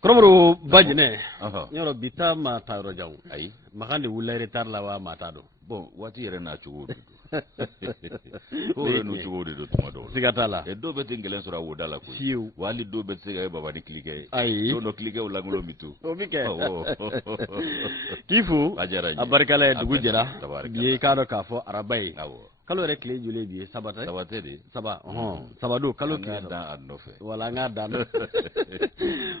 Koromoro bajine nyoro bita ma ta yɔrɔ jan ayi makan de wula retard la wa ma ta do bon waati yɛrɛ n'a cogo de do ko yɛrɛ n'u cogo de do tuma dɔw la siga t'a la dɔw bɛ ten gɛlɛn sɔrɔ a woda la koyi fiyewu wa hali dɔw bɛ se ka kɛ baba ni kilikɛ ye ayi don dɔ kilikɛw langolo mi to o bi kɛ k'i fo a barikala ye dugu jɛra bi ye i k'a dɔn k'a fɔ araba ye kalo yɛrɛ tile joli bi ye saba tɛ de saba saba don kalo tile dan a nɔfɛ wala an k'a dan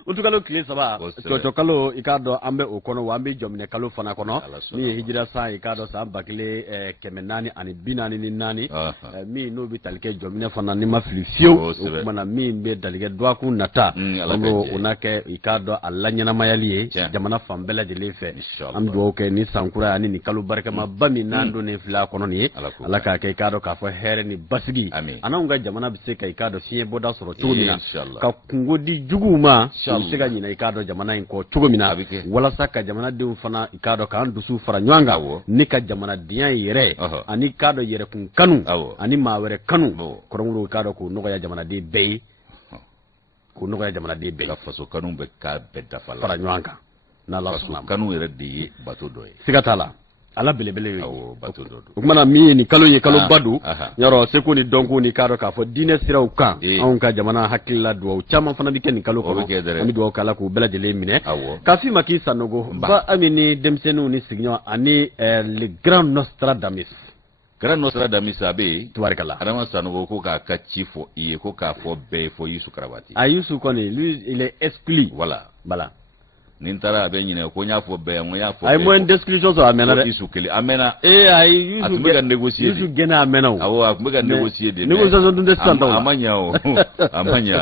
o tu kalo tile saba cɔcɔ kalo i k'a dɔn an bɛ o kɔnɔ wa an bɛ jɔminɛ kalo fana kɔnɔ min ye hijira san i k'a dɔn san 1444 min n'o bɛ tali kɛ jɔminɛ fana ni ma fili fiyewu o kumana min bɛ dalikɛ duwakun nata an b'o n'a kɛ i k'a dɔn a laɲɛnamayali ye jamana fan bɛɛ lajɛlen fɛ an bɛ dugawu kɛ ni sankura ani ni kalo barikama min n'an donnen filɛ a kɔnɔ nin ye ala k'a kɛ i k'a dɔn k'a fɔ hɛrɛ ni basigi an'anw ka jamana bɛ se ka i k'a dɔn fiɲɛ bɔda sɔrɔ cogo min na ka kungo di juguw ma u bɛ se ka ɲinɛ i k'a dɔn jamana in kɔ cogo min na walasa ka jamanadenw fana i k'a dɔn k'an dusu fara ɲɔgɔn kan ni ka jamanadenya yɛrɛ ani k'a dɔn yɛrɛkun kanu ani maa wɛrɛ kanu kɔrɔnkuru k'a dɔn k'o nɔgɔya jamanaden bɛɛ ye k'o nɔgɔya jamanaden bɛɛ ye faso kanu bɛ k'a bɛɛ dafa la fara ɲɔgɔn kan n'Ala sɔnna kanu yɛrɛ de ye bato dɔ ye siga t'a la ala belebele ye o kumana min ye ni kalo ye kalo badu yɔrɔ seko ni dɔnko ni k'a dɔn k'a fɔ diinɛ siraw kan anw ka jamana hakilila duwawu caman fana bɛ kɛ nin kalo kɔnɔ an bɛ duwawu k'ala k'u bɛɛ lajɛlen minɛ k'a f'i ma k'i sanogo ba ami ni denmisɛnninw ni sigiɲɔgɔn ani le grand Nostradamus a bɛ yen tubarikala Adama Sanogo ko k'a ka ci fɔ i ye ko k'a fɔ bɛɛ ye fɔ Yusu Karabati a Yusu kɔni lui il est exclu voilà ni n taara a bɛ ɲinɛ ko n y'a fɔ bɛɛ ye n ko n y'a fɔ a ye moyen d'exclusion sɔrɔ a mɛnna dɛ Yusu kelen a mɛnna ayi a tun bɛ ka négocier Yusu gɛnɛ a mɛnna o awɔ a tun bɛ ka négocier de négociation tun tɛ sisan taw la a ma ɲɛ o a ma ɲɛ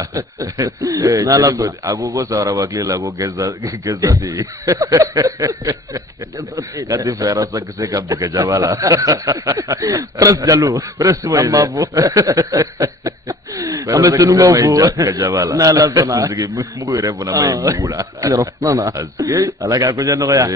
a ko Sawaraba tile la ko gɛnza tɛ yen k'a tɛ fɛ Arasa ka bɛkɛ jaba la Prince Diallo an b'a fɔ an bɛ senugaw fo kajaba la n'Ala sɔnna mugu yɛrɛ fana ma ye mugu la ala k'a ko nɔgɔya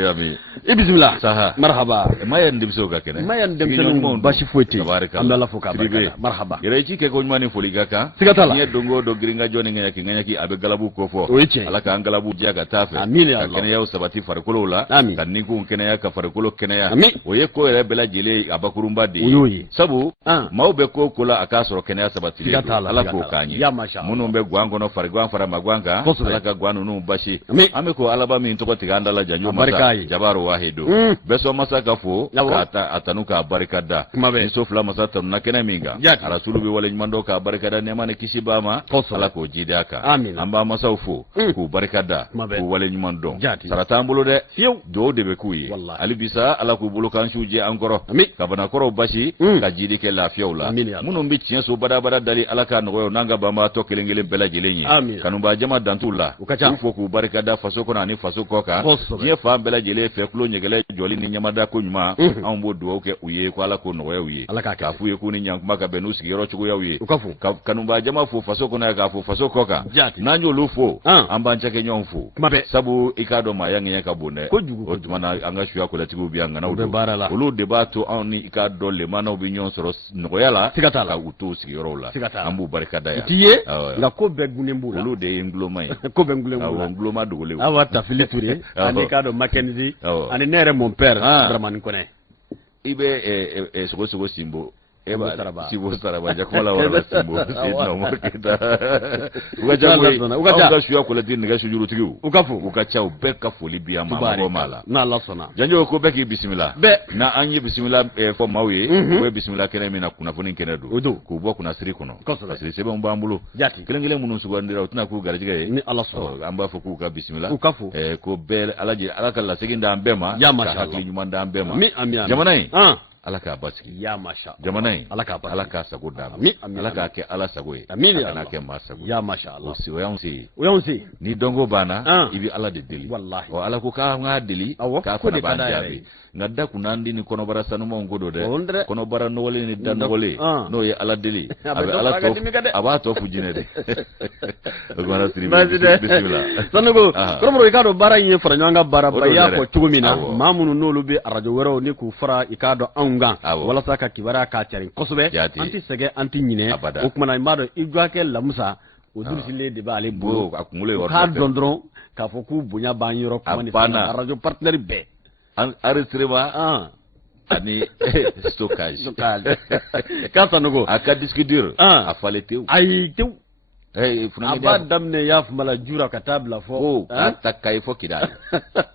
i bisimila marhaba Mayan denmisɛnw ka kɛnɛ Mayan denmisɛnw basi foyi tɛ an bɛ Ala fo k'a barika marhaba yɛrɛ ci kɛ ko ɲuman ni foli ka kan siga t'a la diɲɛ don o don girinka ni ŋaɲaki a bɛ galabu ko fɔ o ye tiɲɛ ala k'an galabu diya ka taa fɛ ka kɛnɛyaw sabati farikolow la ka ninkunw kɛnɛya ka farikolo kɛnɛya o ye ko yɛrɛ bɛɛ lajɛlen a bakurunba de ye sabu maaw bɛ ko ko la a k'a sɔrɔ kɛnɛya sabatilen don ala k'o k'an ye minnu bɛ guwan kɔnɔ farigan fara maguwan kan ala ka guwan ninnu basi an bɛ ko alaba min tɔgɔ tigɛ an da la janjo masa Jabaru Wahidu bɛɛ sɔn masa ka fo k'a tanu k'a barika da ni so fila masa tanuna kɛnɛ min kan arasulu bɛ wale ɲuman dɔn k'a barika da nɛɛma ni kisi b'a ma ala k'o jidi a kan an b'a masaw fo k'u barika da k'u wale ɲuman dɔn sara t'an bolo dɛ dugawu de bɛ k'u ye hali bisa ala k'u bolo kan su jɛ an kɔrɔ ka banakɔrɔw basi ka jidi kɛ lafiyaw la minnu bɛ tiɲɛ so badabada dali ala k'a nɔgɔya n'an ka banbaatɔ kelen kelen bɛɛ lajɛlen ye kanuba jama dantu la k'u fo k'u barika da faso kɔnɔ ani faso kɔ kan diɲɛ fan bɛɛ lajɛlen fɛ kulo ɲɛgɛlɛ jɔli ni ɲamada ko ɲuman anw b'o dugawu kɛ u ye ko ala k'o nɔgɔya u ye k'a f'u ye k'u ni ɲankuma ka bɛn n'u sigiyɔrɔ cogoyaw ye ka kanuba jama fo faso kɔnɔ yan k'a fo faso kɔ kan n'an y'olu fo an b'an cakɛɲɔgɔnw fo sabu i k'a dɔn maa ŋɛɲɛ ka bon dɛ o tuma na an ka suya kolɛtigiw bɛ yan ŋanaw don olu de b'a to anw ni i k'a dɔn lemanaw bɛ ɲɔgɔn sɔrɔ nɔgɔya la ka u to sigiyɔrɔw la an b'u barika da yan nka ko bɛɛ gunnen b'u la olu de ye nguloma ye ko bɛɛ gunnen b'u la nguloma dogolen awa Tafili Ture ani k'a dɔn Mackenzie ani ne yɛrɛ mon père Dramani Kɔnɛ i bɛ sogo Simbo Sibo Saraba jakuma la wala Simbo Sidna Keita u ka suya kolɛti nɛgɛso jurutigiw u ka ca u bɛɛ ka foli bi yan mɔgɔ ma la n'Ala sɔnna janjo ko bɛɛ k'i bisimila na an ye bisimila fɔ maaw ye o ye bisimila kɛnɛ min na kunnafoni kɛnɛ don k'u bɔ kunnasiri kɔnɔ parce que sɛbɛnw b'an bolo kelen kelen minnu sugandira u tɛna k'u garijɛgɛ ye ni Ala sɔnna an b'a fɔ k'u ka bisimila ko bɛɛ ala ka lasegin d'an bɛɛ ma ka hakili ɲuman d'an bɛɛ ma jamana in ala k'a basigi jamana in ala k'a sago d'a ma ala k'a kɛ ala sago ye ala kɛ maa sago o y'anw se ye ni dɔnko banna i bɛ ala de deli ala ko k'an k'a deli k'a fana b'an jaabi nka da kunn'an di ni kɔnɔbara sanumanw ko don dɛ kɔnɔbara nɔgɔlen ni da nɔgɔlen n'o ye ala deli a b'a tɔ fu jinɛ de Sanogo Koromoro i k'a dɔn baara in ye fara ɲɔgɔn kan baaraba i y'a fɔ cogo min na maa minnu n'olu bɛ arajo wɛrɛw ni k'u fara i k'a dɔn anw kan walasa ka kibaruya k'a carin kosɛbɛ an tɛ sɛgɛn an tɛ ɲinɛ o kumana i b'a dɔn i jɔ kɛ Lamusa o durusililen de b'ale bolo k'a dɔn dɔrɔn k'a fɔ k'u bonya b'an yɔrɔ kuma ni fana radio partenaire bɛɛ enregistrement ani stockage k'a sanogo a ka disque dur a fale tew ayi tew a b'a daminɛ y'a fumala jura ka taa bila fɔ ko k'a ta kayi fɔ kida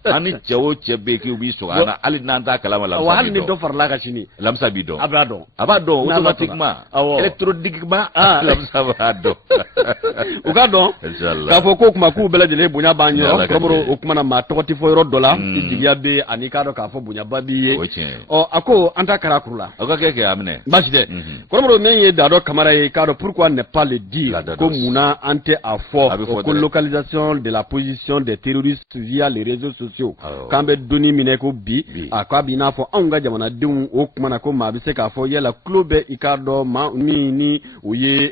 ani cɛ o cɛ bɛ k'i b'i sɔgɔ ana hali n'an t'a kalama lamisa hali ni dɔ farala ka sini lamisa b'i dɔn a b'a dɔn automatiquement électroniquement lamisa b'a dɔn u ka dɔn k'a fɔ ko kuma k'u bɛɛ lajɛlen bonya b'an yɔrɔ kɔrɔbɔrɔ o kumana maa tɔgɔ tɛ fɔ yɔrɔ dɔ la i jigiya bɛ ani k'a dɔn k'a fɔ bonyaba b'i ye a ko an ta kɛra kuru la aw ka kɛ a minɛ baasi tɛ kɔrɔbɔrɔ min ye Dado Kamara ye k'a dɔn pourquoi ne pas le dire ko munna an tɛ a fɔ ko localisation de la position des terroristes via les réseaux sociaux k'an bɛ donni minɛ ko bi a k'a b'i n'a fɔ anw ka jamanadenw o kumana ko maa bɛ se k'a fɔ yala tulo bɛ i k'a dɔn maa min ni o ye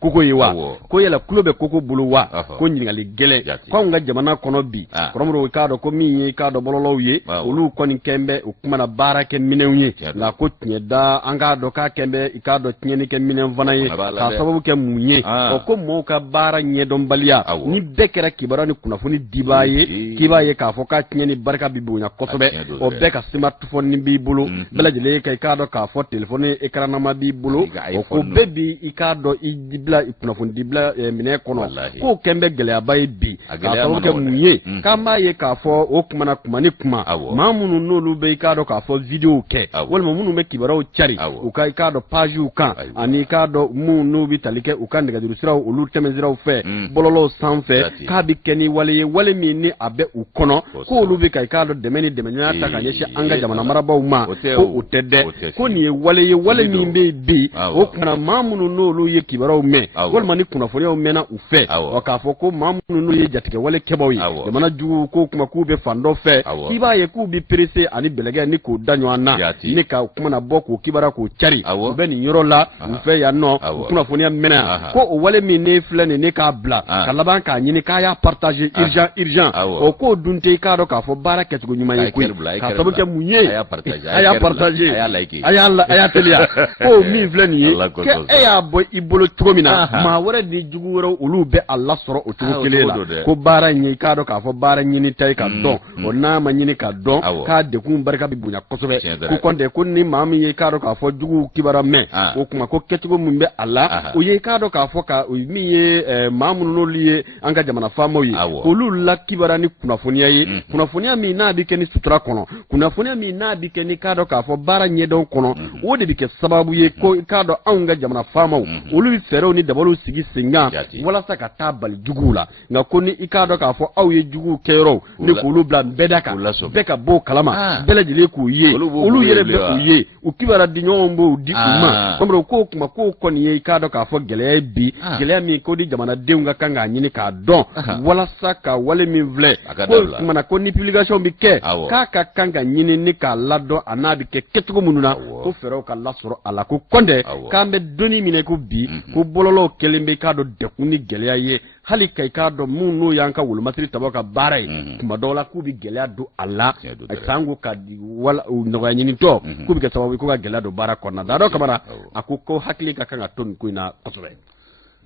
koko ye wa ko yala tulo bɛ koko bolo wa ko ɲininkali gɛlɛn ko anw ka jamana kɔnɔ bi kɔrɔbɔrɔ k'a dɔn ko min ye k'a dɔn bɔlɔlɔw ye olu kɔni kɛn bɛ o kumana baara kɛ minɛnw ye nka ko tiɲɛ da an k'a dɔn k'a kɛn bɛ i k'a dɔn tiɲɛni kɛ minɛn fana ye k'a sababu kɛ mun ye ko mɔɔw ka baara ɲɛdɔnbaliya ni bɛɛ kɛra kibaruya ni kunnafoni dibaa ye k'i b'a ye k'a fɔ k'a tiɲɛ ni barika bɛ bonya kosɛbɛ o bɛɛ ka smartphone b'i bolo bɛɛ lajɛlen i k'a dɔn k'a fɔ téléphone écran b'i bolo o ko bɛɛ bi i k'a dɔn i dibila kunnafoni dibila minɛn kɔnɔ k'o kɛn bɛ gɛlɛyaba ye bi k'a sababu kɛ mun ye k'an b'a ye k'a fɔ o kumana kuma ni kuma maa minnu n'olu bɛ i k'a dɔn k'a fɔ vidéo kɛ walima minnu bɛ kibaruyaw cari u ka i k'a dɔn pagew kan ani i k'a dɔn minnu n'u bɛ tali kɛ u ka nɛgɛjuru siraw olu tɛmɛsiraw fɛ bɔlɔlɔw sanfɛ k'a bɛ kɛ ni wale ye wale min ni a bɛ u kɔnɔ k'olu bɛ ka i k'a dɔn dɛmɛ ni dɛmɛɲɔgɔnya ta ka ɲɛsin an ka jamana marabaaw ma ko o tɛ dɛ ko nin ye wale ye wale min bɛ bi o kumana maa minnu n'olu ye kibaruyaw mɛn walima ni kunnafoniyaw mɛnna u fɛ k'a fɔ ko maa minnu n'u ye jatigɛ wale kɛbaaw ye jamana jugu ko kuma k'u bɛ fan dɔ fɛ k'i b'a ye k'u bɛ perese ani bɛlɛgɛ ni k'o da ɲɔgɔn na ni ka kumana bɔ k'o kibaruya k'o cari u bɛ nin yɔrɔ la u fɛ yan nɔ u kunnafoniya mɛnna ko o wale min ne filɛ nin ne k'a bila ka laban k'a ɲini k'a y'a partager urgent o k'o dun tɛ i k'a dɔn k'a fɔ baara kɛcogo ɲuman ye koyi k'a sababu kɛ mun ye a y'a partager a y'a teliya ko min filɛ nin ye kɛ e y'a bɔ i bolo cogo min na maa wɛrɛ ni jugu wɛrɛw olu bɛ a lasɔrɔ o cogo kelen la ko baara in ye i k'a dɔn k'a fɔ baara ɲini ta ye ka dɔn o n'a ma ɲini ka dɔn k'a dekun barika bɛ bonya kosɛbɛ ko kɔntɛ ko ni maa min ye i k'a dɔn k'a fɔ juguw kibaruya mɛn o kuma ko kɛcogo min bɛ a la o ye i k'a dɔn k'a fɔ ka min ye maa minnu n'olu ye an ka jamana faamaw ye olu la kibaruya ni kunnafoniya ye kunnafoniya min n'a bɛ kɛ ni sutura kɔnɔ kunnafoniya min n'a bɛ kɛ ni k'a dɔn k'a fɔ baara ɲɛdɔn kɔnɔ o de bɛ kɛ sababu ye ko i k'a dɔn anw ka jamana faamaw olu bɛ fɛɛrɛw ni dabaliw sigi sen kan walasa ka taa bali juguw la nka ko ni i k'a dɔn k'a fɔ aw ye juguw kɛyɔrɔw ni k'olu bila bɛɛ da kan bɛɛ ka bɔ o kalama bɛɛ lajɛlen k'u ye olu yɛrɛ bɛ u ye u kibaruya di ɲɔgɔn b'o di u ma kɔmi k'o kuma k'o kɔni ye i k'a dɔn k'a fɔ gɛlɛya bi gɛlɛya min ko ni jamanadenw ka kan k'a ɲini k'a dɔn walasa ka wale min filɛ ko kumana ko ni publication bi kɛ k'a ka kan ka ɲini ni k'a ladɔn a n'a bɛ kɛ kɛcogo minnu na ko fɛɛrɛw ka lasɔrɔ a la ko kɔntɛ k'an bɛ donni minɛ ko bi ko bɔlɔlɔw kɛlen bɛ k'a dɔn dekun ni gɛlɛya ye hali ka i k'a dɔn minnu n'o y'an ka wolomasiri tabaw ka baara ye tuma dɔw la k'u bɛ gɛlɛya don a la sanko ka nɔgɔya ɲinitɔ k'u bɛ kɛ sababu ye ko ka gɛlɛya don baara kɔnɔna Dado Kamara a ko hakili ka kan ka to nin ko in na kosɛbɛ.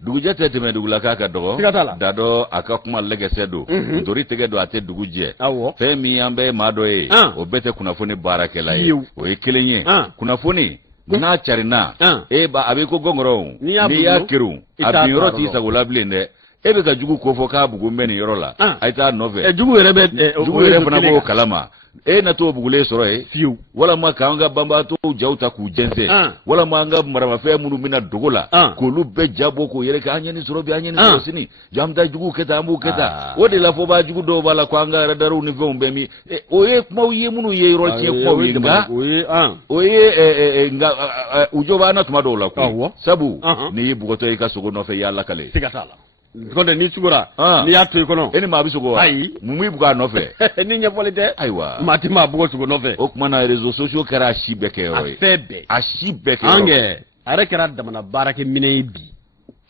Dugujɛ tɛ tɛmɛ dugulaka ka dɔgɔ siga t'a la Dado a ka kuma lɛgɛsɛ don ntori tɛgɛ don a tɛ dugu jɛ fɛn min an bɛ maa dɔ ye o bɛɛ tɛ kunnafoni baarakɛla ye o ye kelen ye kunnafoni n'a carinna a bɛ ko gɔngɔrɔw n'i y'a kerun a bin yɔrɔ t'i sago la bilen dɛ e bɛ ka jugu ko fɔ k'a bugun bɛ nin yɔrɔ la a ye taa nɔfɛ jugu yɛrɛ fana b'o kalama e na t'o bugulen sɔrɔ ye fiyewu walima k'an ka banbaatɔw jaw ta k'u jɛnsɛn walima an ka maramafɛn minnu bɛna dogo la k'olu bɛɛ ja bɔ k'o yɛrɛ kɛ an ye nin sɔrɔ bi an ye nin sɔrɔ sini jɔ an bɛ taa juguw kɛ tan an b'u kɛ tan o de la fɔ b'a jugu dɔw b'a la ko an ka radariw ni fɛnw bɛɛ min o ye kumaw ye minnu ye yɔrɔ tiɲɛ kumaw ye nka o ye nka u jɔ b'an na tuma dɔw la koyi sabu n'i y'i bugɔtɔ i ka sogo nɔfɛ i y'a lakale siga t'a la kɔntɛ n'i sugora n'i y'a to i kɔnɔ e ni maa bɛ sogo wa ayi mun b'i bugɔ a nɔfɛ ni ɲɛfɔli tɛ ayiwa maa tɛ maa bugɔ sogo nɔfɛ o tuma na réseaux sociaux kɛra a si bɛɛ kɛyɔrɔ ye a si bɛɛ kɛyɔrɔ an kɛ a yɛrɛ kɛra damana baarakɛminɛ ye bi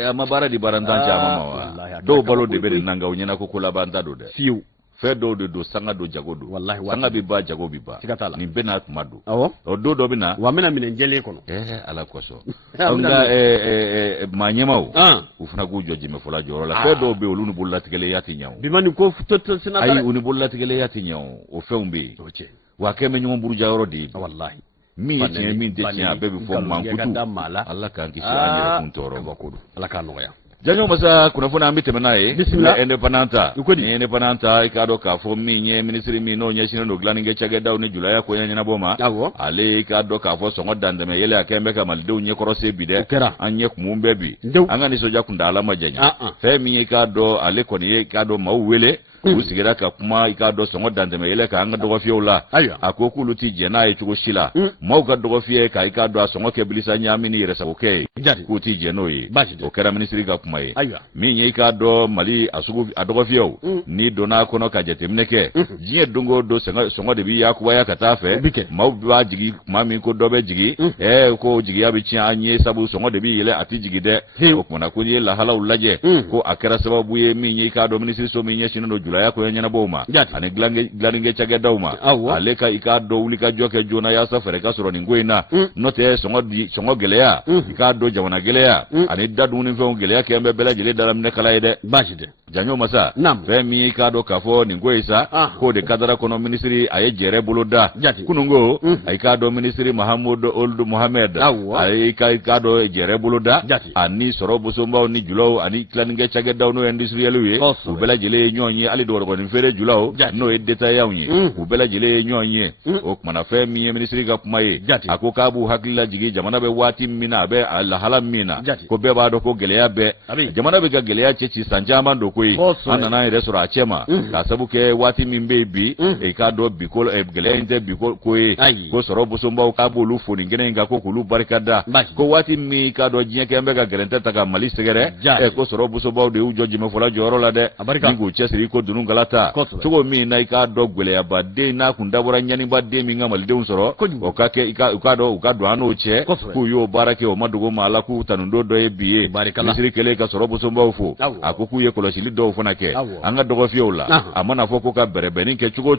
a ma baara di baarantan caman ma wa dɔw balo de bɛ nin na nka u ɲɛna ko laban ta don dɛ fiyewu fe do do sanga do jago do wallahi sanga bi ba jago bi ba ni bena madu o do bina wa mena minen jele kono ala koso nga manyemao ufuna go joji me fola joro la fe do be olunu bulla tigele yati nyaw bi mani ko toto sina ay uni bulla tigele yati nyaw o feumbi wa keme nyom buru jawro di wallahi mi yeti mi de tia bebe fo mankutu Allah kan kisi anyere kuntoro bakodu Allah kan noya janyo masa kuna funa ambite menaye independenta ni independenta ikado ka fo mi nye ministry mi no nye sino no glaninge chage daw ni julaya ko nyanya boma ale ikado ka fo songo dandeme yele akembe ka malde unye korose bide anye kumumbe bi anga ni soja kunda alama janya fe mi ikado ale ko ni ikado mawele usigira ka kuma ikado songo dandeme yele ka anga dogo fiola akoku luti jena e chugo shila mau ka dogo fie ka ikado songo ke bilisa nyami ni resa okay ku ti jeno yi okera ministry ka kuma yi mi nye ikado mali asugu adogo fio ni dona kono ka jete mneke jiye dungo do songo de bi yakuwa ya katafe mau ba jigi kuma mi ko dobe jigi ko jigi ya bi chi anye sabu songo de bi yele ati jigi de okuna ko ye la hala ulaje ko akera sababu ye mi nye ikado ministry so mi nye shino julaya ko nyana boma ani glaninge chage dauma aleka ikado ulika joke jona ya safare ka soro ni ngoina note songo gelea ikado jawana gelea ani dadu ni fon gelea ke ambe bela gele dalam ne kala ide bajide janyo masa femi ikado kafo ni ngoisa ko de kadara kono ministry aye jere buluda kunungo ikado ministry Mahamud Old Mohammed ay ikado jere buluda ani soro busomba ni julo ani glaninge chage dawno industrial wi ubela gele nyonyi ali do ko ni fere julao no e deta yawnyi ubela jele nyonyi o kuma fe mi ministry ga kuma ye akoka bu hakilla jigi jamana be wati mina be Allah halam mina ko be ba do ko geleya be jamana be ga geleya ceci sanjama do ko yi anana ire sura chema ka sabuke wati mimbe bi e ka do bi ko e geleya inte bi ko yi ko soro busomba ka bu lu foni ngene nga ko kulu barkada ko wati mi ka do jinya ke ga gerenta taka mali segere e ko soro busomba de ujoji me fola joro la de ningu chesiri ko dunun galata tugo mi na ika dogwele ya bade na kundabura nyani bade mi ngamal de unsoro o kake ukado ano che ku yo barake o madugo mala ku tanundo do ebiye misiri kele ka soro busomba ufu akoku ye koloshili do ufu nake anga dogo fiola amana foko ka berebeni ke chugo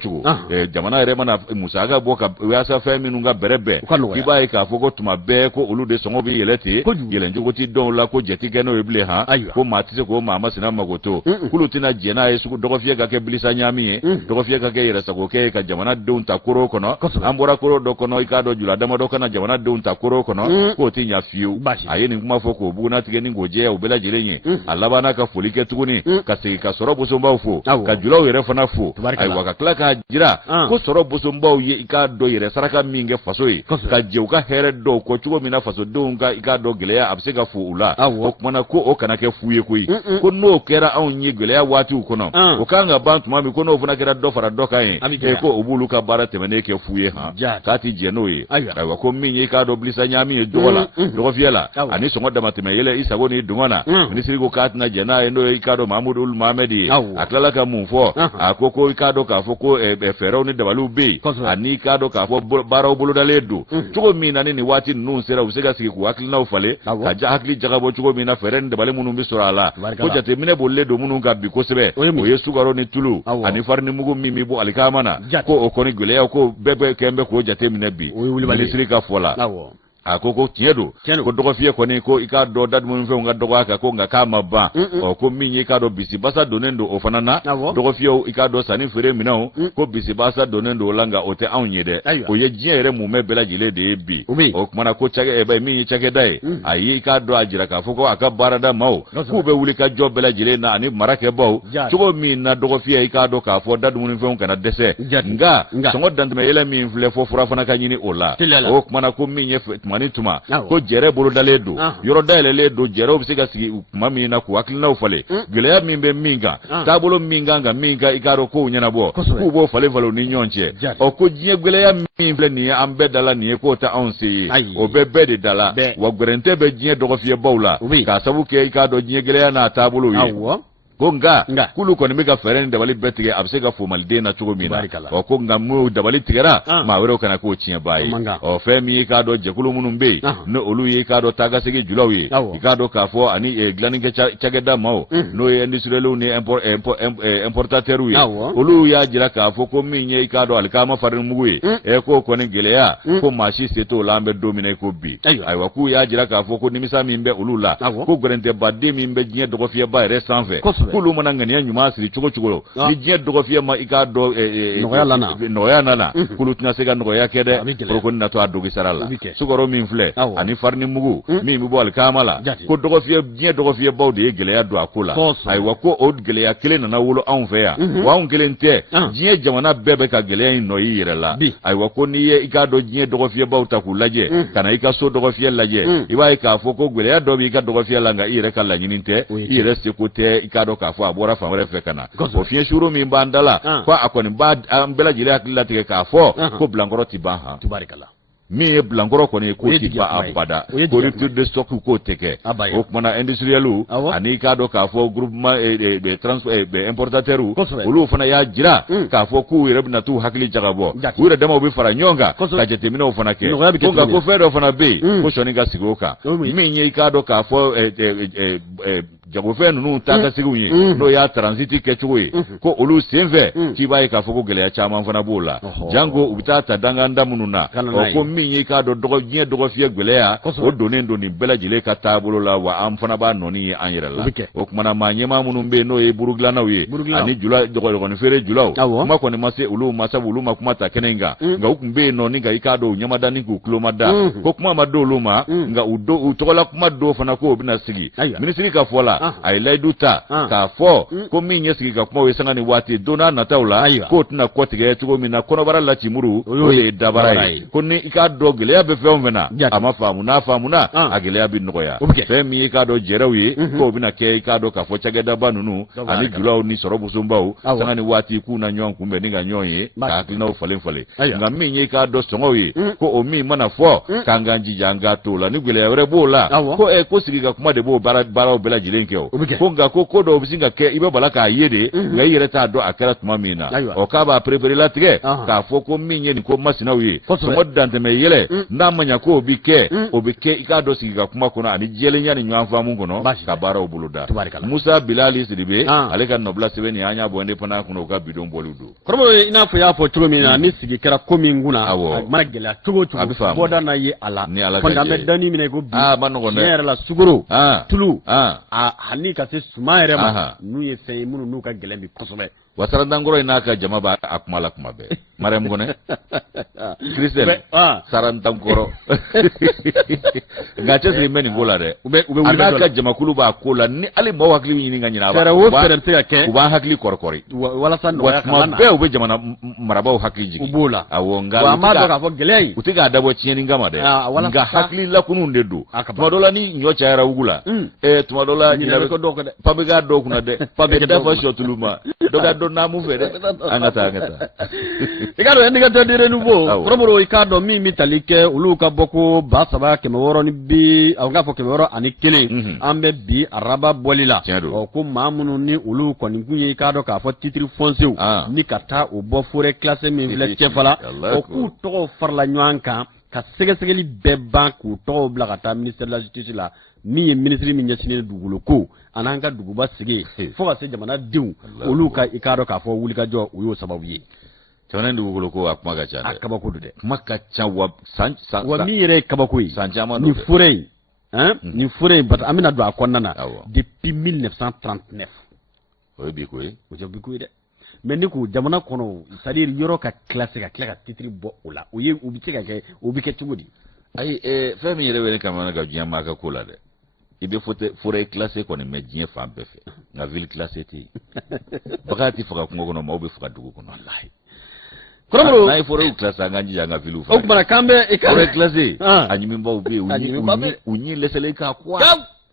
jamana ere mana musaga boka wasa femi nunga berebe kiba ka foko tuma be ko ulude songo bi yeleti yele njugo ti don la ko jeti geno eble ha ko matise ko mama sina magoto kulutina jena yesu dogo fie ga ke bilisa nyami dogo fie ga ke yere sago ke ka jamana don ta kuro kono ambora kuro do kono ikado jula dama do kana jamana don ta kuro kono ko ti nya fiu ayeni kuma foko buna tige ni ngoje ya ubela jirenye alaba ka folike tuguni ka se ka soro busomba ufu ka jula yere fana fu ay waka klaka jira ko soro busomba ye ikado yere saraka minge fasoi ka jeuka here do ko chugo mina faso donga ikado geleya absega fu ula o kuma ko o kana ke fuye koi ko no kera on nye geleya wati ukono o kanga bantu mami kono ofuna kera do fara do kai ko obulu ka bara temene ke fuye ha kati jeno ye aywa ko minye ikado blisa nyami dola do fiela ani songo da mateme yele isago ni dungona ministry ko katna jena endo ikado Mahmudul Mohamedi atlala ka munfo akoko ikado ka foko fero ni dabalu be ani ikado ka fo bara obulu daledu chugo mina ni wati nun sera usega sigi ku akli na ufale kaja akli jagabo chugo mina feren dabale munu bisurala ko jate mine bolle do munu ga bi ko sebe o yesu garo ni tulu ani farni mugo mimi bo alikamana ko okoni gule ko bebe kembe ko jate mine bi ministry ka fola akoko tiedo ko dogo fie ko ni ko ikado dad mun fe nga dogo aka ko nga kama ba o ko minyi ikado bisi basa donendo ofanana dogo fie ikado sani fere minao ko bisi basa donendo langa ote awnyede o ye jiere mu mebela jile de bi o kuma ko chage ebe minyi chage dai ayi ikado ajira ka foko aka barada mau ku be wuli ka jobela jile na ani marake bawo chugo min na dogo fie ikado ka fo dad mun fe kana dese nga songo dandme ele min fle fo fura fana kanyini ola o kuma ko minyi manituma ko jere bolo daledo yoro dalele do jere obisiga sigi mami na ku akilina ufale gele mi be minga tabolo minga nga minga igaro ko nyana bo ku bo fale valo ni nyonche o ko jie gele ya mi fle ni ambe dala ni ko ta onsi o bebe de dala wa gwerente be jie dogo fie bawla ka sabu ke ikado jie gele ya na tabolo yi ko nga kulu kɔni bɛ ka fɛɛrɛ ni dabali bɛɛ tigɛ a bɛ se ka fomaliden na cogo min na ko nka mun dabali tigɛra maa wɛrɛw kana k'o tiɲɛba ye fɛn min i k'a dɔn jɛkulu minnu bɛ yen ni olu ye i k'a dɔn taagasegi julaw ye i k'a dɔn k'a fɔ ani dilannikɛ cakɛda maaw n'o ye industriels ni importateurs ye olu y'a jira k'a fɔ ko min ye i k'a dɔn alikama farini mugu ye k'o kɔni gɛlɛya ko maa si se t'o la an bɛ don min na i ko bi ayiwa k'u y'a jira k'a fɔ ko nimisa min bɛ olu la ko gɛrɛntɛbaden min bɛ diɲɛ dɔgɔfiyɛba yɛrɛ sanfɛ k'olu mana ŋaniya ɲuman siri cogo cogo ni diɲɛ dɔgɔfiyɛ ma i k'a dɔn nɔgɔya nana k'olu tɛna se ka nɔgɔya kɛ dɛ foroko natɔ a dogi sara la sukaro min filɛ ani farini mugu min bɛ bɔ alikama la ko diɲɛ dɔgɔfiyɛbaw de ye gɛlɛya don a ko la ayiwa ko o gɛlɛya kelen nana wolo anw fɛ yan wa anw kelen tɛ diɲɛ jamana bɛɛ bɛ ka gɛlɛya in nɔ i yɛrɛ la ayiwa ko n'i ye i k'a dɔn diɲɛ dɔgɔfiyɛbaw ta k'u lajɛ ka na i ka so dɔgɔfiyɛ lajɛ i b'a ye k'a fɔ ko gɛlɛya dɔ b'i ka dɔgɔfiyɛ la nka i yɛrɛ ka laɲini tɛ i yɛrɛ seko tɛ i k'a dɔn k'a fɔ a bɔra fan wɛrɛ fɛ ka na o fiɲɛ suru min b'an da la ko a kɔni b'a an bɛɛ lajɛlen hakili latigɛ k'a fɔ ko bilankɔrɔ ti ban han min ye bilankɔrɔ kɔni ye k'o ti ban abada ko rupture de stock k'o tɛ kɛ o kumana industriels ani k'a dɔn k'a fɔ groupement importateurs olu fana y'a jira k'a fɔ k'u yɛrɛ bɛna t'u hakili jagabɔ u yɛrɛ damaw bɛ fara ɲɔgɔn kan ka jateminɛw fana kɛ ko nka ko fɛn dɔ fana bɛ yen ko sɔnni ka sigi o kan min ye i k'a dɔn k'a fɔ jagofɛn ninnu taagasegiw ye n'o y'a transit kɛcogo ye ko olu senfɛ k'i b'a ye k'a fɔ ko gɛlɛya caman fana b'o la janko u bɛ taa ta danganda minnu na ko min ye k'a dɔn diɲɛ dɔgɔfiyɛ gɛlɛya o donnen don nin bɛɛ lajɛlen ka taabolo la wa an fana b'a nɔni ye an yɛrɛ la o kumana maa ɲɛmaa minnu bɛ yen n'o ye burudilannaw ye ani dɔgɔnin feere julaw kuma kɔni ma se olu ma sabu olu ma kuma ta kɛnɛ in kan nka u tun bɛ yen nɔ ni ka i k'a dɔn u ɲɛmadani k'u tulo ma da ko kuma ma d'olu ma nka u tɔgɔla kuma dɔw fana k'o bɛna sigi minisiri ka fɔ la a ye layidu ta k'a fɔ ko min ye sigi ka kuma ye sanga ni waati don n'a nataw la k'o tɛna kɔtigɛ cogo min na kɔnɔbara lacimuru o ye dabara ye ko ni i k'a dɔn gɛlɛya bɛ fɛn o fɛn na a ma faamu n'a faamuna a gɛlɛya bɛ nɔgɔya fɛn min i k'a dɔn jɛrɛw ye k'o bɛna kɛ i k'a dɔn k'a fɔ cakɛdaba ninnu ani julaw ni sɔrɔmusobaw sanga ni waati k'u na ɲɔgɔn kunbɛn ni ka ɲɔgɔn ye ka hakilinaw falen falen nka min ye i k'a dɔn sɔngɔw ye ko o min mana fɔ k'an k'an jija an k'a t'o la ni gɛlɛya wɛrɛ b'o la ko sigi ka kuma de b'o baaraw bɛɛ lajɛlen kɛ o ko nka ko dɔw bɛ se ka kɛ i bɛ bala k'a ye de nka i yɛrɛ t'a dɔn a kɛra tuma min na k'a b'a préféré latigɛ k'a fɔ ko min ye nin ko masinaw ye sɔngɔ dantɛmɛ yɛlɛ n'a ma ɲɛ ko o bɛ kɛ i k'a dɔn sigi ka kuma kɔnɔ ani jɛlenya ni ɲɔgɔn faamu kɔnɔ ka baaraw boloda Musa Bilali Sidibe ale ka nɔbila sɛbɛn nin an y'a bɔ indépendant kɔnɔ u ka bidon bɔliw don karamɔgɔ i n'a fɔ y'a fɔ cogo min na ni sigi kɛra ko min kunna a mana gɛlɛya cogo o cogo bɔda n'a ye a la kɔni an bɛ dani minɛ ko bi tiɲɛ yɛrɛ la sukaro tulu hali ka se suman yɛrɛ ma n'u ye fɛn ye minnu n'u ka gɛlɛn bi kosɛbɛ Wasarandankɔrɔ in n'a ka jama b'a a kuma la kuma bɛɛ Mariam Kɔnɛ Christelle Sarandankɔrɔ nka cɛ siri bɛ nin ko la dɛ a n'a ka jamakulu b'a ko la ni hali maaw hakili ɲini ka ɲinɛ a fɛɛrɛ o fɛɛrɛ bɛ se ka kɛ u b'an hakili kɔrɔkɔri walasa nɔgɔya kana na bɛɛ u bɛ jamana marabaw hakili jigin u b'o la awɔ nka wa an b'a dɔn k'a fɔ gɛlɛya in u tɛ k'a dabɔ tiɲɛni kama dɛ nka hakili lakunun de don tuma dɔ la ni ɲɔ cayara ugu la tuma dɔ la pape k'a dɔw kunna dɛ pape dafa sɔ tulu ma dɔ ka dɔn n'amu fɛ dɛ an ka taa i k'a dɔn indicateur de renouveau kɔrɔbɔrɔ i k'a dɔn min bɛ tali kɛ olu ka bɔ ko 3,600 ni bi a k'a fɔ 601 an bɛ bi araba bɔli la ko maa minnu ni olu kɔni kun ye i k'a dɔn k'a fɔ titre foncier ni ka taa o bɔ forêt classée min filɛ Cɛfala k'u tɔgɔw farala ɲɔgɔn kan ka sɛgɛsɛgɛli bɛɛ ban k'u tɔgɔw bila ka taa ministère de la justice la min ye ministre min ɲɛsinnen dugukolo ko an'an ka duguba sigi fo ka se jamanadenw olu ka i k'a dɔn k'a fɔ wulikajɔ o y'o sababu ye jamana dugukolo ko a kuma ka ca dɛ a kabako don dɛ kuma ka ca wa min yɛrɛ ye kabako ye san caman nin forêt in nin forêt in an bɛna don a kɔnɔna na depuis 1939 o ye bi ko ye o tɛ bi ko ye dɛ mais ni ko jamana kɔnɔ c'est à dire yɔrɔ ka classé ka tila ka titre bɔ o la o bɛ se ka kɛ o bɛ kɛ cogo di ayi fɛn min yɛrɛ bɛ ne kama ka diɲɛ maa ka ko la dɛ i bɛ forêt classée kɔni mɛ diɲɛ fan bɛɛ fɛ nka ville classée tɛ yen bagan tɛ faga kungo kɔnɔ maaw bɛ faga dugu kɔnɔ walahi kɔrɔbɔrɔ n'a ye forêt classée an ka jija an ka ville faga o kumana k'an bɛ forêt classée a ɲiminbaw bɛ yen u ɲi lɛsɛlen k'a kuwa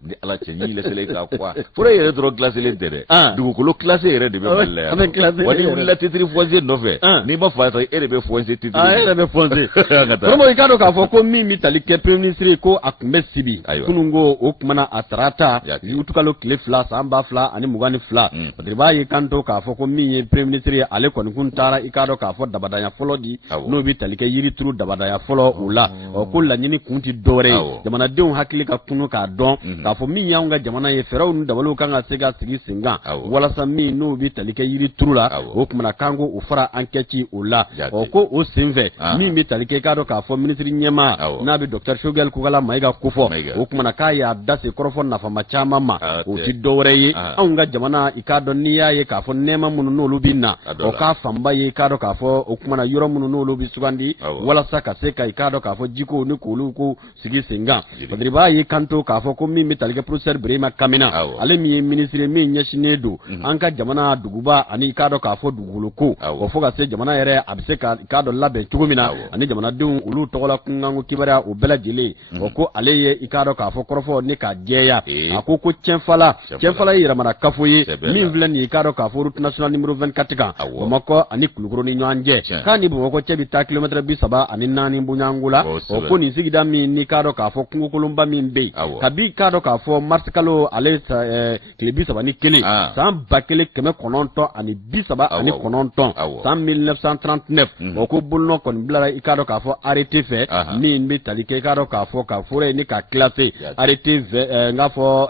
ni ala cɛ ni laisser ka quoi fura yɛrɛ dɔrɔn classé len tɛ dɛ dugukolo classé yɛrɛ de bɛ Mali la yan wa ni wulila titre foncier nɔfɛ n'i ma fa e de bɛ foncier titre e de bɛ foncier vraiment i ka dɔn k'a fɔ ko min bɛ tali kɛ premier ministre ko a tun bɛ Sibi kunun ko o kumana a tarata utukalo tile 2 san 2022 parce que b'a ye kanto k'a fɔ ko min ye premier ministre ye ale kɔni kun taara i ka dɔn k'a fɔ dabadanya fɔlɔ di n'o bɛ tali kɛ yiri turu dabadanya fɔlɔ o la ko laɲini kun tɛ dɔwɛrɛ ye jamanadenw hakili ka kunu k'a dɔn k'a fɔ min y'anw ka jamana ye fɛɛrɛw ni dabaliw kan ka se ka sigi sen kan walasa min n'o bɛ tali kɛ yiri turu la o kumana kan ko o fara enquête o la ko o senfɛ min bɛ tali kɛ i ka dɔn k'a fɔ ministre ɲɛmaa n'a bɛ docteur Choguel Kukala Mayiga ko fɔ o kumana k'a y'a da se kɔrɔfɔ nafama caman ma o tɛ dɔwɛrɛ ye anw ka jamana i k'a dɔn n'i y'a ye k'a fɔ nɛɛma minnu n'olu bɛ na o k'a fanba ye i k'a dɔn k'a fɔ o kumana yɔrɔ minnu n'olu bɛ sugandi walasa ka se ka i k'a dɔn k'a fɔ jiko ni k'olu ko sigi sen kan parce que b'a ye kanto k'a fɔ ko min bɛ tali kɛ professeur Birahima Kamina ale min ye ministre ye min ɲɛsinnen don an ka jamana duguba ani i k'a dɔn k'a fɔ dugukolo ko o fo ka se jamana yɛrɛ a bɛ se ka i k'a dɔn labɛn cogo min na ani jamanadenw olu tɔgɔla kunkanko kibaruya o bɛɛ lajɛlen o ko ale ye i k'a dɔn k'a fɔ kɔrɔfɔ ni k'a jɛya a ko tiɲɛfala ye yɛrɛmana kafo ye min filɛ nin ye i k'a dɔn k'a fɔ route nationale numéro 24 kan Bamakɔ ani Kulukoro ni ɲɔgɔn cɛ k'a ni Bamakɔ cɛ bɛ taa kilomètre 34 bonyanko la o ko nin sigida min ni k'a dɔn k'a fɔ kungokolonba min bɛ yen kabi k'a dɔn k'a fɔ mars kalo ale tile 31 san 1939 san 1939 o ko bolonɔ kɔni bilara i k'a dɔn k'a fɔ arrêté fɛ min bɛ tali kɛ i k'a dɔn k'a fɔ ka fura ye ni ka classé arrêté n k'a fɔ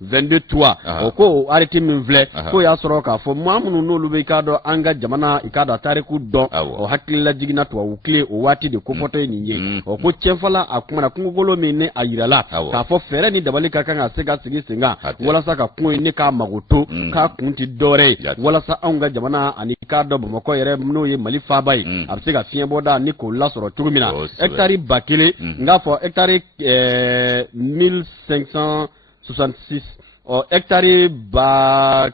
22 o ko arrêté min filɛ ko y'a sɔrɔ k'a fɔ maa minnu n'olu bɛ i k'a dɔn an ka jamana i k'a dɔn tariku dɔn o hakilila jiginna tubabu tile o waati de ko fɔtɔ ye nin ye o ko cɛnfala a kumana kungokolo min ne a yirala k'a fɔ fɛɛrɛ ni dabali ka kan ka se ka sigi sen kan walasa ka kungo in ne k'a mago to k'a kun tɛ dɔwɛrɛ ye walasa anw ka jamana ani k'a dɔn Bamakɔ yɛrɛ n'o ye Mali faaba ye a bɛ se ka fiɲɛ bɔda ni k'o lasɔrɔ cogo min na hectare 1000 n k'a fɔ hectare 1566 hectare 1500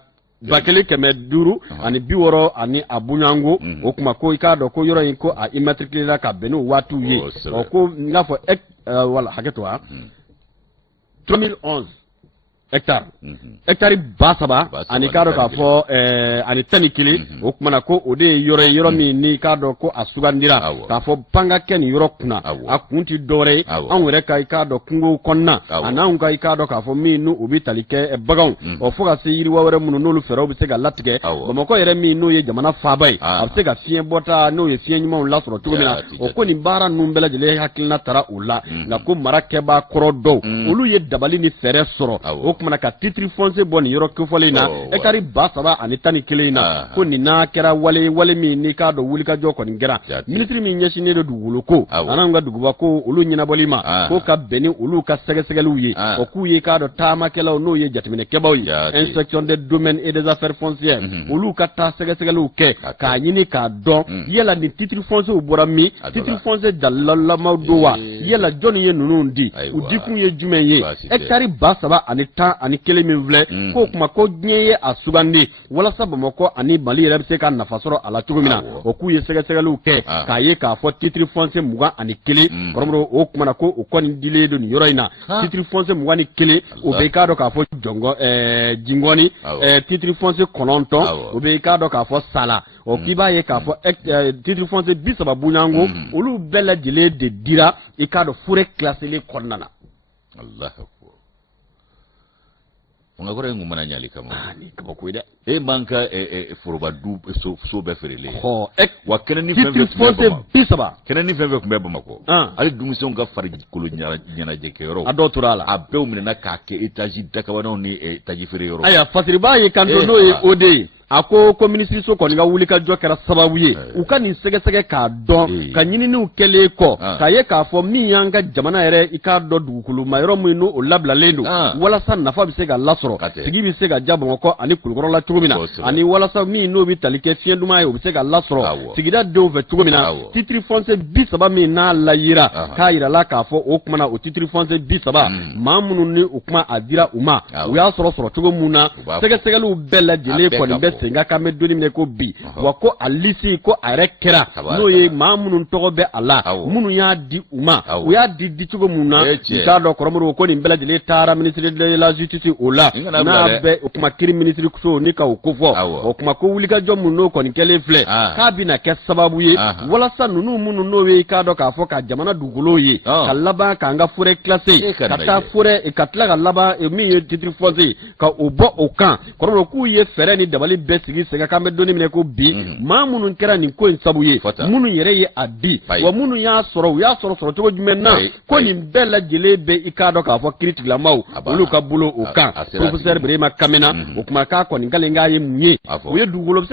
ani 60 ani a bunyango o kuma ko i k'a dɔn ko yɔrɔ in ko a immatriculera ka bɛn n'o waatiw ye ko n k'a fɔ wala hakɛ to 2011 hectare hectare 3000 ani k'a dɔn k'a fɔ ani 11 o kumana ko o de ye yɔrɔ min ni k'a dɔn ko a sugandira k'a fɔ pan ka kɛ nin yɔrɔ kunna a kun tɛ dɔwɛrɛ ye anw yɛrɛ ka i k'a dɔn kungo kɔnɔna a n'anw ka i k'a dɔn k'a fɔ min n'u bɛ tali kɛ baganw o fo ka se yiriwa wɛrɛ minnu n'olu fɛɛrɛw bɛ se ka latigɛ Bamakɔ yɛrɛ min n'o ye jamana faaba ye a bɛ se ka fiɲɛ bɔta n'o ye fiɲɛ ɲumanw lasɔrɔ cogo min na o ko nin baara ninnu bɛɛ lajɛlen hakilina taara o la nka ko mara kɛbaa kɔrɔ dɔw olu ye dabali ni fɛɛrɛ sɔrɔ o kumana ka titre foncier bɔ nin yɔrɔ kofɔlen na hectare 311 na ko nin n'a kɛra wale min ni k'a dɔn wulikajɔ kɔni kɛra ministre min ɲɛsinnen don dugukolo ko an'an ka duguba ko olu ɲɛnabɔli ma ko ka bɛn ni olu ka sɛgɛsɛgɛliw ye o k'u ye k'a dɔn taamakɛlaw n'o ye jateminɛkɛbaw ye inspection des domaines et des affaires foncières olu ka taa sɛgɛsɛgɛliw kɛ k'a ɲini k'a dɔn yala nin titre foncier bɔra min titre foncier dalalamaw don wa yala jɔnni ye ninnu di u dikun ye jumɛn ye hectare 311 min filɛ ko kuma ko diɲɛ ye a sugandi walasa Bamakɔ ani Mali yɛrɛ bɛ se ka nafa sɔrɔ a la cogo min na o k'u ye sɛgɛsɛgɛliw kɛ k'a ye k'a fɔ titre foncier 21 kɔrɔmɔrɔ o kumana ko o kɔni dilen don nin yɔrɔ in na titre foncier 21 o bɛ i k'a dɔn k'a fɔ Jingɔni titre foncier 9 o bɛ i k'a dɔn k'a fɔ Sala o k'i b'a ye k'a fɔ titre foncier 30 bunyanko olu bɛɛ lajɛlen de dira i k'a dɔn forêt classée kɔnɔna na. Nga kore ngumana nyali kama ni kaba ko ida man ka foroba du so be ferele wa kene ni fembe bisaba kene ni fembe kumbe Bamako ali dumison ka fari kolo nyana jeke yoro ado turala abe umina ka ke etaji dakawana ni etaji fere yoro aya fasiriba ye kanto no ye ode ako ko ministre so kɔni ka wuli ka jɔ kɛra sababu ye u ka nin sɛgɛsɛgɛ k'a dɔn ka ɲininiw kɛlen kɔ k'a ye k'a fɔ min y'an ka jamana yɛrɛ i k'a dɔn dugukolo ma yɔrɔ min n'o labilalen don walasa nafa bɛ se ka lasɔrɔ sigi bɛ se ka ja Bamakɔ ani Kulukɔrɔ la cogo min na ani walasa min n'o bɛ tali kɛ fiɲɛ duman ye o bɛ se ka lasɔrɔ sigida denw fɛ cogo min na titre foncier 30 min n'a layira k'a yirala k'a fɔ o kumana o titre foncier 30 maa minnu ni o kuma a dira u ma u y'a sɔrɔ cogo mun na sɛgɛsɛgɛliw bɛɛ lajɛlen kɔni bɛ senga kame doni mine ko bi wa ko alisi ko arekera no ye mamunun togobe ala munu ya di uma o ya di cogo munna ka do koromoro ko ni bela de tara ministre de la justice ola na be o kuma kiri ministre ko ni ka o ko fo o kuma ko wuli ka jom no ko ni kele fle ka bi na ke sababu ye wala sa nunu munu no we ka do ka fo ka jamana dugolo ye ka laba ka nga fure classé ka ta fure e ka tla ka laba e mi ye titre foncé ka o bo o kan koromoro ku ye fere ni dabali be sigi senga kame doni mine ko bi mamunun kera ni ko sabu ye munu yere ye abi wa munu ya soro cogo jumɛn na ko nin bɛɛ lajɛlen bɛ i k'a dɔn k'a fɔ kiiritigilamaw olu ka bolo o kan professeur Birahima Kamena o kuma k'a kɔni k'ale k'a ye mun ye o ye dugukolo bɛ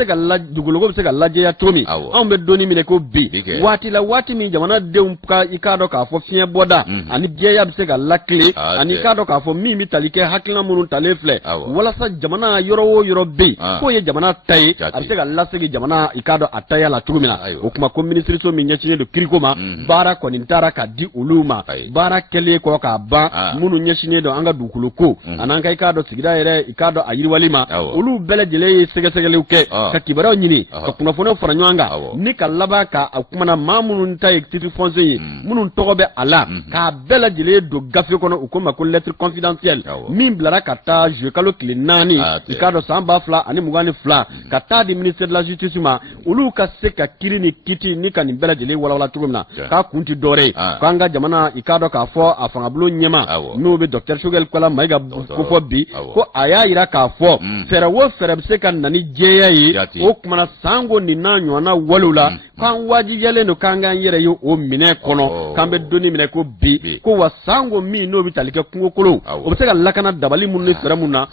se ka lajɛya cogo min anw bɛ donni minɛ ko bi waati min jamanadenw ka i k'a dɔn k'a fɔ fiɲɛ bɔda ani jɛya bɛ se ka lakile ani k'a dɔn k'a fɔ min bɛ tali kɛ hakilina minnu talen filɛ walasa jamana yɔrɔ o yɔrɔ bɛ yen k'o ye jamana ta ye a bɛ se ka lasegin jamana i k'a dɔn a taya la cogo min na o kuma ko minisiriso min ɲɛsinnen don kiriko ma baara kɔni taara ka di olu ma baara kɛlen kɔ k'a ban minnu ɲɛsinnen don an ka dugukolo ko an'an ka i k'a dɔn sigida yɛrɛ i k'a dɔn a yiriwali ma olu bɛɛ lajɛlen ye sɛgɛsɛgɛliw kɛ ka kibaruyaw ɲini ka kunnafoniyaw fara ɲɔgɔn kan ni ka laban ka a kumana maa minnu ta ye titre foncier ye minnu tɔgɔ bɛ a la k'a bɛɛ lajɛlen don gafe kɔnɔ u ko ma ko lettre confidentielle min bilara ka taa juillet kalo tile 4 i k'a dɔn san 2022 ka taa di ministère de la justice ma olu ka se ka kiiri ni kiti ni ka nin bɛɛ lajɛlen walawala cogo min na k'a kun ti dɔwɛrɛ k'an ka jamana i k'a dɔn k'a fɔ a fangabolo ɲɛma n'o bɛ docteur Choguel Kala Mayiga ko fɔ bi ko a y'a yira k'a fɔ fɛɛrɛ o fɛɛrɛ bɛ se ka na ni jɛya ye o kumana sango nin n'a ɲɔgɔnna walew la k'an wajibiyalen don k'an k'an yɛrɛ ye o minɛ kɔnɔ k'an bɛ donni minɛ ko bi ko wa sango min n'o bɛ tali kɛ kungokolo o bɛ se ka lakana dabali minnu ni fɛɛrɛ minnu na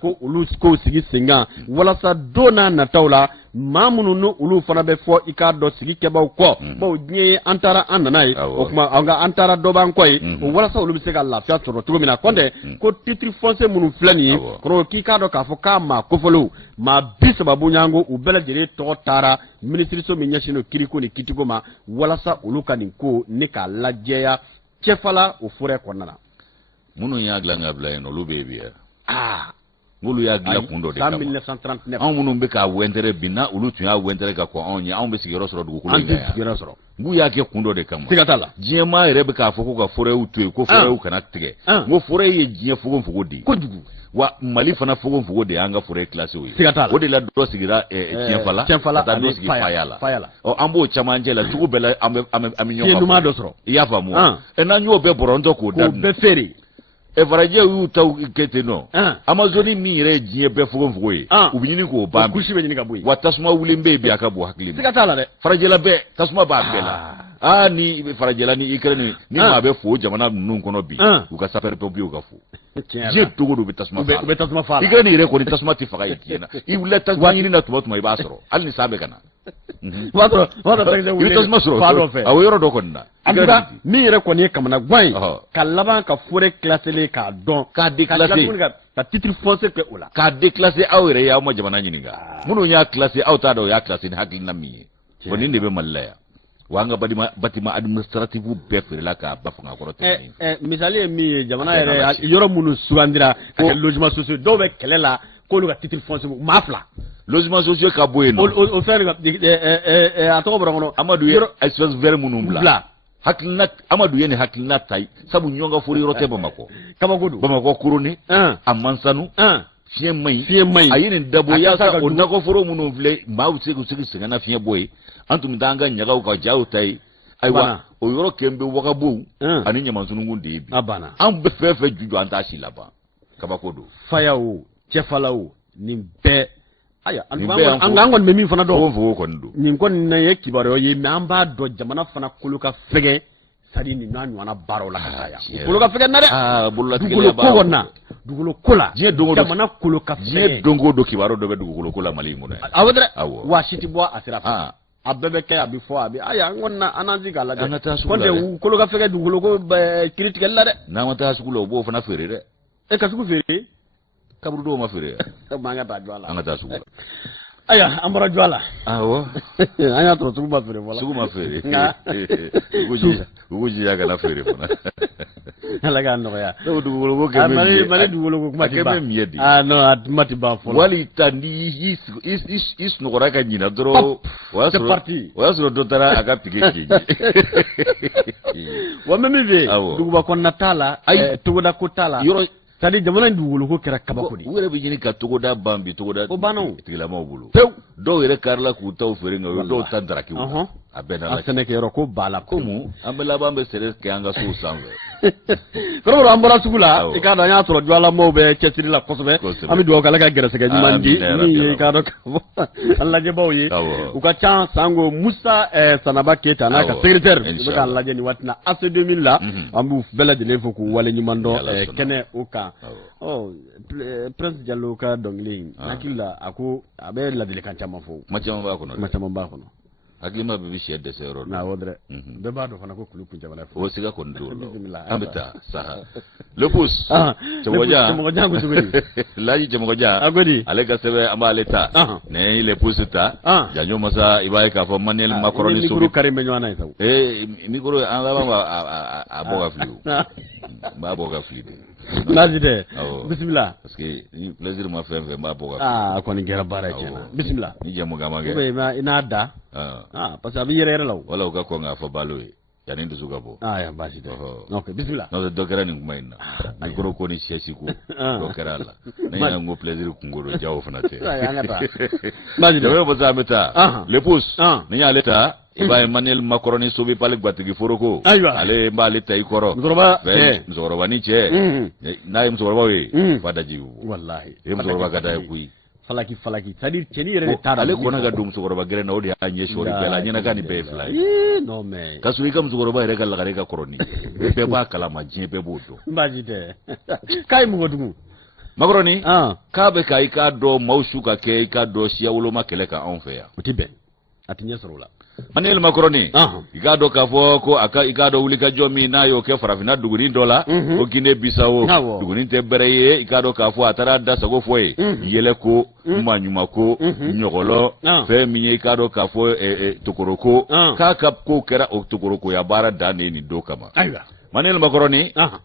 ko olu k'o sigi sen kan walasa don n'a nataw la maa minnu ni olu fana bɛ fɔ i k'a dɔn sigi kɛbaw kɔ bawo diɲɛ ye an taara an nana ye o kuma an taara dɔ b'an kɔ ye o walasa olu bɛ se ka lafiya sɔrɔ cogo min na kɔntɛ ko titre foncier minnu filɛ nin ye kɔrɔ k'i k'a dɔn k'a fɔ k'a maa kofɔlenw maa 30 ɲɔgɔnko u bɛɛ lajɛlen tɔgɔ taara minisiriso min ɲɛsinnen don kiiriko ni kitiko ma walasa olu ka nin ko ne k'a lajɛya cɛfala o forêt kɔnɔna na minnu y'a dilan ka bila yen olu bɛ yen bi olu y'a dilan kun dɔ de kama 1939 anw minnu bɛ k'a wɛntɛrɛ bi na olu tun y'a wɛntɛrɛ ka kɔn anw ye anw bɛ sigiyɔrɔ sɔrɔ dugukolo in kan yan n'u y'a kɛ kun dɔ de kama siga t'a la diɲɛmaa yɛrɛ bɛ k'a fɔ ko ka forêtw to yen ko forêtw kana tigɛ n ko forêt ye diɲɛ fogofogo de ye kojugu wa Mali fana fogofogo de y'an ka forêt classé ye siga t'a la o de la dɔ sigira Tiɲɛfala ka taa dɔ sigi Faya la an b'o camancɛ la cogo bɛɛ la an bɛ ɲɔgɔn dɔ sɔrɔ i y'a faamu wa n'an y'o bɛɛ bɔrɔntɔ k'o bɛɛ feere farajɛw y'u taw kɛ ten nɔ Amazoni min yɛrɛ ye diɲɛ bɛɛ fogofogo ye u bɛ ɲini k'o ban kusi bɛ ɲini ka bɔ yen wa tasuma wulen bɛ yen bi a ka bon hakili ma siga t'a la dɛ farajɛla bɛɛ tasuma b'a bɛɛ la ni farajɛla ni Ukraine ni maa bɛ fo jamana ninnu kɔnɔ bi u ka sapeur pompiers ka fo diɲɛ dogo do bɛ tasuma faga Ukraine yɛrɛ kɔni tasuma tɛ faga ye diɲɛ na i wulila tasuma ɲini na tuma i b'a sɔrɔ hali ni san bɛ ka na i bɛ tasuma sɔrɔ a o yɔrɔ dɔ kɔni na min yɛrɛ kɔni ye kamana gan ye ka laban ka forêt classée k'a dɔn k'a déclasser ka titre foncier kɛ o la k'a déclasser aw yɛrɛ ye aw ma jamana ɲininka minnu y'a classer aw t'a dɔn o y'a classer ni hakilina min ye bon nin de bɛ Mali la yan wa an ka bâtiment administratif bɛɛ feerela k'a ba fanga kɔrɔ tɛmɛ misali ye min ye jamana yɛrɛ yɔrɔ minnu sugandira ka kɛ logement sociaux dɔw bɛ kɛlɛ la k'olu ka titre foncier maa 2 logement sociaux ka bɔ yen nɔ o fɛn a tɔgɔ bɔra kɔnɔ Amadu ye espace vert minnu bila hakilina Amadu ye nin hakilina ta sabu ɲɔgɔn ka fori yɔrɔ tɛ Bamakɔ kabako don Bamakɔ Korone a Mansanu fiɲɛ maɲi a ye nin dabɔ yaasa o nakɔforo minnu filɛ maa bɛ se k'u sigi sɛgɛnna fiɲɛ bɔ ye an tun bɛ taa an ka ɲagaw ka jaw ta ye ayiwa o yɔrɔ kɛn bɛ Wagabow ani Ɲamansunugun de ye bi an bɛ fɛn fɛn ju jɔ an t'a si laban kabako don Faya o Cɛfala o nin bɛɛ aya an kɔni bɛ min fana dɔn fogofogo kɔni don nin kɔni na ye kibaruya ye mais an b'a dɔn jamana fana kolo ka fɛgɛ sadi nin n'a ɲɔgɔnna baaraw la ka caya kolo ka fɛgɛ na dɛ dugukolo ko kɔnɔ dugukolo ko la jamana kolo ka fɛgɛ diɲɛ don o don kibaruya dɔ bɛ dugukolo ko la Mali in kɔnɔ awɔ dɛ wa si tɛ bɔ a sira fɛ a bɛɛ bɛ kɛ a bɛ fɔ a bɛ aya an kɔni na an n'an sigi k'a lajɛ kɔntɛ kolo ka fɛgɛ dugukolo ko kiiri tigɛli la dɛ n'an ma taa sugu la o b'o fana feere dɛ ka sugu feere kaburu dɔw ma feere an ka taa jɔ a la an ka taa sugu la aya amara jwala awo anya to sugu ma fere wala sugu ma fere uguji ya kana fere fona ala ga no ya do dugolo go ke mali dugolo go kuma tiba miedi no atmati ba fola wali tandi is no gora ka nyina dro wasro do tara aga pige kiji wa meme dugu ba kon natala tugoda ko tala yoro tadi jamana dugolo ko kera kabako di wure bi jini ka tugoda bambi tugoda o bano tigila ma bulu pew do yere karla ku taw fere nga do tandara ki abena la asene ke yoro ko bala ko mu ambela bambe sere ke anga so sanwe koro ambora sugula e ka da nya toro jwala mo be cetiri la kosobe ami do kala ka gere sege jumandi ni e ka do Allah je bawye u ka cha sango Musa Sanaba Keita na ka secrétaire be ka Allah je ni watna AC 2000 la ambu bela de lefo ku wala nyumando kene uka Prince Diallo ka dongling nakilla ako abe la dele kan chama fo machama ba ko no aglima bibi shi yadda sai rodo na wodre be ba do fana ko kuluku jabala o siga kon do ambita saha lepus jamoja ko sugodi laji jamoja agodi alega sebe amaleta ne lepus ta janyo masa ibai ka fo Manuel Macron so mikro karime nywana isa mikro an la aboga fliu ba aboga fliu nazide bismillah parce que ni plaisir ma fait ma aboga ko ni gera bara jena bismillah ni jamoga mage be ma ina da parce que abi yere law wala ko ko nga fa baloy yani ndu suga bo ya basi de okay bismillah no do gara ni kumaina ni goro ko ni sesi ko do karala na ya ngo plaisir ku ngoro jawo fanate ya ngata basi de bo zameta le pouce ni ya leta iba Manuel Macron so bi pale gbatigi foroko ale mba leta ikoro mzoroba ni che na mzoroba we fada jiwu wallahi mzoroba gada kui falaki sadir cheni yere tada ale kona ga dum sugoro bagere na odi anye shori bela nyina gani be fly no me kasu ikam sugoro ba yere kala ka koroni be ba kala ma jin be bodo mbaji de kai mu godumu Macroni ka be kai ka do maushuka ke ka do siya wulo makele ka on fe ya utibe atinya sorola Manuel Macron igado kafo ko aka igado ulika jomi nayo ke farafina duguni dola o Guinea Bissau duguni te bereye igado kafo atara da sago foye yele ko manyuma ko nyogolo fe minye igado kafo tokoroko ka kap ko kera o tokoroko ya bara dane ni do kama aiwa Manuel Macron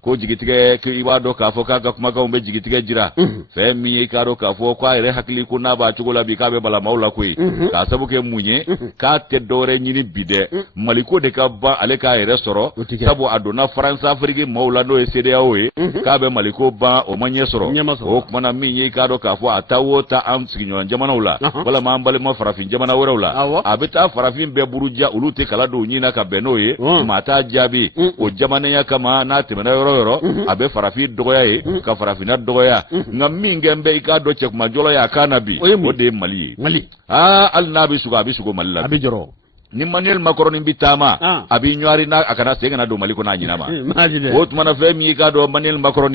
ko jigitige ki ibado kafo kaga kuma ka umbe jigitige jira fe mi ikaro kafo kwa ire hakili ko na ba chugola bi kabe bala maula ko ka sabuke munye ka te dore nyini bide maliko de ka ba ale ka ire soro sabu adona France Afrique maula no CEDEAO ka be maliko ba o manye soro o kuma na mi ikaro kafo atawo ta am siginyo jamana ula wala ma ambale ma farafin jamana wala abita farafin be buruja ulute kala do nyina ka benoye mata jabi o jamana ya kama na temena yoro abe farafi dogoya ka farafina dogoya ngam mingembe ikado chek majolo ya kanabi o de mali al nabi sugo mali abi joro ni Manuel Macron bitama abi nyari na akana sengana do mali ko na nyinama o tumana fe mi ka do Manuel Macron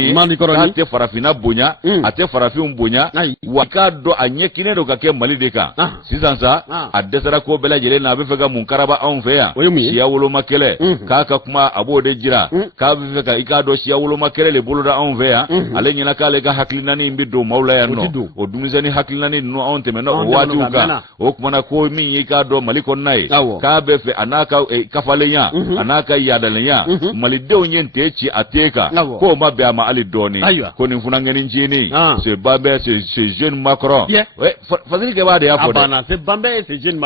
ate farafina bunya ate farafin bunya wakado anyekine do kake mali de ka sisansa adesara ko bela jele na be fega munkaraba on fe ya siya wolo makele kaka kuma abo de jira ka be fega ikado siya wolo makele le boloda on fe ya ale nyina kale ka haklinani mbido maula ya no o dumizani haklinani no on temena o wajuka o kuma ko mi ikado mali ko nai ka be fe anaka kafalenya anaka yadalenya malidew nyente ci ateka ko ma be ama ali doni ko ni funa ngeni njini c'est Bambe c'est jeune Macron fazili ke ba de afode abana c'est Bambe c'est jeune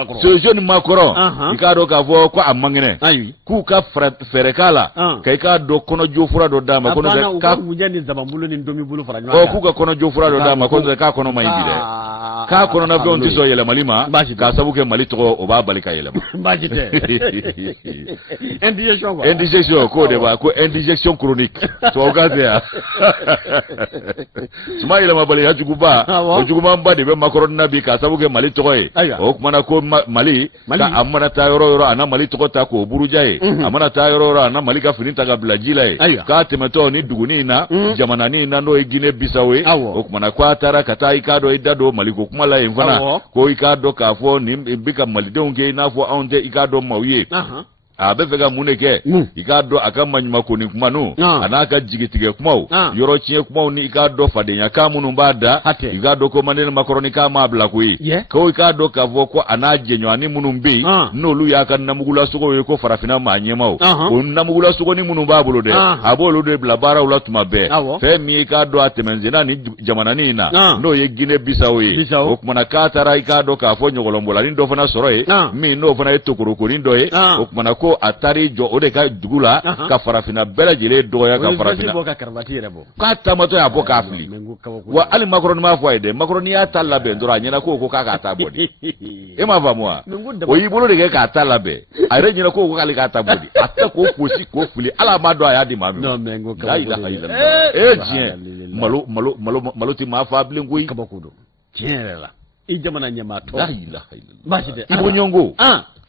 Macron ikado ka fo ko amangene ku ka ferekala kai ka do kono jofura do dama kono ka mujani zabambulo ni ndomi bulu fara o ku ka kono jofura do dama kono ka kono maibide ka kono na fe on tiso yele malima ka sabuke mali to o ba balika yele indigestion ko de ba ko indigestion chronique to gaze ya suma ile mabali ya juguba o juguba mbade be Macron nabi ka sabuke mali to o kuma na ko mali ka amana ta yoro ana mali to ta ko burujaye amana ta yoro ana mali ka fininta ga blajila ka temeto ni duguni na jamana ni na no Guinea Bissau o kuma na kwa tara kata ikado idado mali ko kuma la invana ko ikado ka fo ni bika mali de onge na fo onde ikado mauye a bɛ fɛ ka mun de kɛ i k'a dɔn a ka maɲuman ko ni kuma nu a n'a ka jigitigɛ kumaw yɔrɔ tiɲɛ kumaw ni i k'a dɔn fadenya kan minnu b'a da i k'a dɔn ko Mandela Makɔrɔni k'a m'a bila koyi ko i k'a dɔn k'a fɔ ko a n'a jɛɲɔgɔnni minnu bɛ yen n'olu y'a ka namugulasogo ye ko farafinna maa ɲɛmaw o namugulasogoni minnu b'a bolo dɛ a b'olu de bila baaraw la tuma bɛɛ fɛn min i k'a dɔn a tɛmɛsenna ni jamananin in na n'o ye Guinée Bissau ye o kumana k'a taara i k'a dɔn k'a fɔ ɲɔgɔlɔnbɔlanin dɔ fana sɔrɔ ye min n'o fana ye tokorokonin dɔ ye o kumana ko a taar'i jɔ o de ka dugu la ka farafinna bɛɛ lajɛlen dɔgɔya ka farafinna k'a taamatɔ y'a bɔ k'a fili wa hali Makɔrɔni m'a fɔ a ye dɛ Makɔrɔni y'a ta labɛn dɔrɔn a ɲɛna ko k'a ta bɔ de e m'a faamu wa o y'i bolo de kɛ k'a ta labɛn a yɛrɛ ɲɛna ko k'ale k'a ta bɔ de a tɛ k'o fosi k'o fili ala m'a dɔn a y'a di maa min tiɲɛ malo tɛ maa fa bilen koyi kabako don tiɲɛ yɛrɛ la i jamana ɲɛmaatɔ baasi tɛ i ko ɲɔngo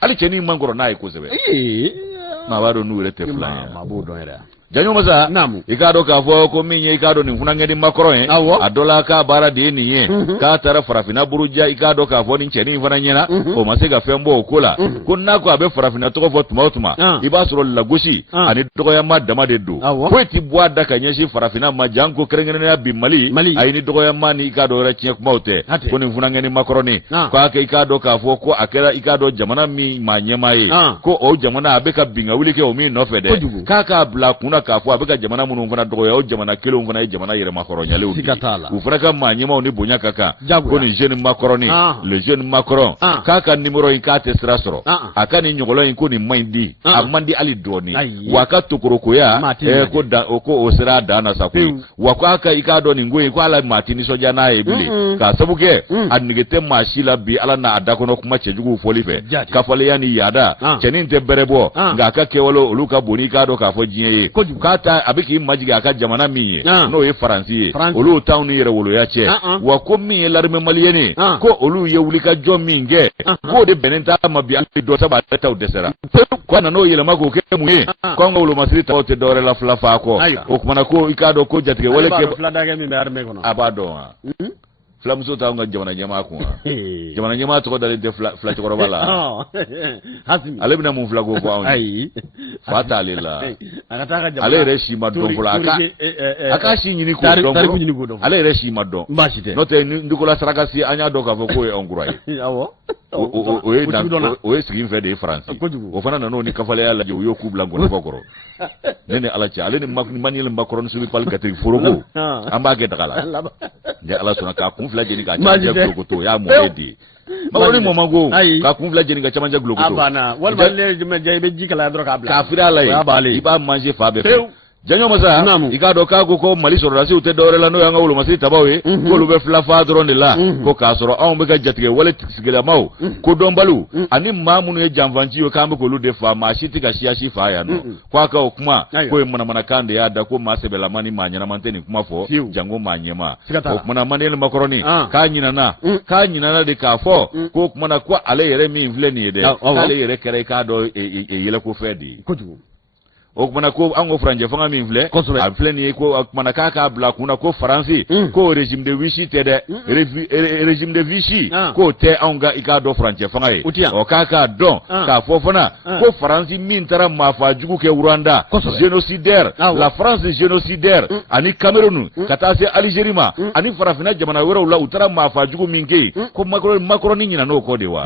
hali cɛ ni man kɔrɔ n'a ye kosɛbɛ maa b'a dɔn n'u yɛrɛ tɛ fila ye maa b'o dɔn yɛrɛ Janyo masa i k'a dɔn k'a fɔ ko min ye i k'a dɔn nin funankɛni Makɔrɔn ye a dɔ la k'a baara de ye nin ye k'a taara farafinna buruja i k'a dɔn k'a fɔ nin cɛnin fana ɲɛna o ma se ka fɛn bɔ o ko la ko n'a ko a bɛ farafinna tɔgɔ fɔ tuma o tuma i b'a sɔrɔ lagosi ani dɔgɔyama dama de don foyi ti bɔ a da ka ɲɛsin farafinna ma jan ko kɛrɛnkɛrɛnnenya bi Mali a ye ni dɔgɔyama ni i k'a dɔn yɛrɛ tiɲɛ kumaw tɛ ko nin funankɛni Makɔrɔni k'a kɛ i k'a dɔn k'a fɔ ko a kɛra i k'a dɔn jamana min maa ɲɛmaa ye ko o jamana a bɛ ka binga wuli kɛ o min nɔfɛ dɛ k'a k'a bila kunna k'a fɔ a bɛ ka jamana minnu fana dɔgɔya o jamana kelenw fana ye jamana yɛrɛma hɔrɔnyalew ye u fana ka maa ɲɛmaw ni bonya ka kan ko nin jeune Makɔrɔni le jeune Makɔrɔn k'a ka numéro in k'a tɛ sira sɔrɔ a ka nin ɲɔgɔlɔ in ko nin man ɲi di a man di hali dɔɔni wa a ka tokorokoya ko o sera a dan na sa koyi wa k'a ka i k'a dɔn nin ko in ko ala maa ti nisɔndiya n'a ye bilen k'a sabu kɛ a nege tɛ maa si la bi ala n'a dakɔnɔ kuma cɛjuguw fɔli fɛ kafaleya ni yaada cɛnin tɛ bɛrɛ bɔ nka a ka kɛwale olu ka bon i k'a dɔn k'a fɔ diɲɛ ye k'a ta a bɛ k'i majigi a ka jamana min ye n'o ye Faransi ye olu t'anw ni yɛrɛwoloya cɛ wa ko min ye l'armée malienne ko olu ye wulikajɔ min kɛ k'o de bɛnnen t'a ma bi hali dɔ sabu ale taw dɛsɛra ko a nan'o yɛlɛma k'o kɛ mun ye ko an ka wolomasiri taw tɛ dɔwɛrɛ la fila fa kɔ o kumana ko i k'a dɔn ko jatigɛ wale kɛ a b'a dɔn wa fulamuso t'anw ka jamana ɲɛmaa kun wa jamana ɲɛmaa tɔgɔ dalen tɛ fila cɛkɔrɔba la ale bɛna mun fila ko fɔ anw ye fa t'ale la ale yɛrɛ si ma dɔn fɔlɔ a ka si ɲini k'o dɔn fɔlɔ ale yɛrɛ si ma dɔn n'o tɛ Nikola Sarakasi an y'a dɔn k'a fɔ k'o ye Hɔnkura ye o ye sigi fɛ de ye Faransi o fana nan'o ni kafaleya lajɛ u y'o k'u bila nkɔnifɔ kɔrɔ ne ni ala cɛ ale ni Mandela Makɔrɔni subi pali gatigi foroko an b'a kɛ daga la ni ala sɔnna k'a kun fila jeni ka camancɛ gulokoto o y'a mɔkɛ de ye Makɔrɔni mɔmanko k'a kun fila jeni ka camancɛ gulokoto walima ne i bɛ ji kalaya dɔrɔn k'a bila k'a firi a la ye i b'a manger fa bɛɛ fɛ Janyo masa i k'a dɔn k'a ko Mali sɔrɔdasiw tɛ dɔwɛrɛ la n'o y'an ka wolomasiri tabaw ye k'olu bɛ fila fa dɔrɔn de la ko k'a sɔrɔ anw bɛ ka jatigɛ wale sigilamaw ko dɔnbaliw ani maa minnu ye janfanci ye k'an bɛ k'olu de fa maa si tɛ ka siya si fa yan nɔ k'a ka o kuma k'o ye manamanakan de y'a da ko maa sɛbɛlama ni maa ɲɛnama tɛ nin kuma fɔ jango maa ɲɛma o kumana Mandela Makɔrɔni k'a ɲinana de k'a fɔ k'o kumana ko ale yɛrɛ min filɛ nin ye dɛ k'ale yɛrɛ kɛra i k'a dɔn yɛlɛkofɛn de ye o kumana ko an ko Faransɛ fanga min filɛ a filɛ nin ye ko o kumana k'a k'a bila kunna ko Faransi ko régime de Vichy tɛ dɛ régime de Vichy k'o tɛ anw ka i k'a dɔn Faransɛ fanga ye k'a k'a dɔn k'a fɔ fana ko Faransi min taara maafa jugu kɛ Rwanda génocidaire la France génocidaire ani Cameroun ka taa se Algérie ma ani farafinna jamana wɛrɛw la u taara maafa jugu min kɛ yen ko Makɔrɔni ɲinana o kɔ de wa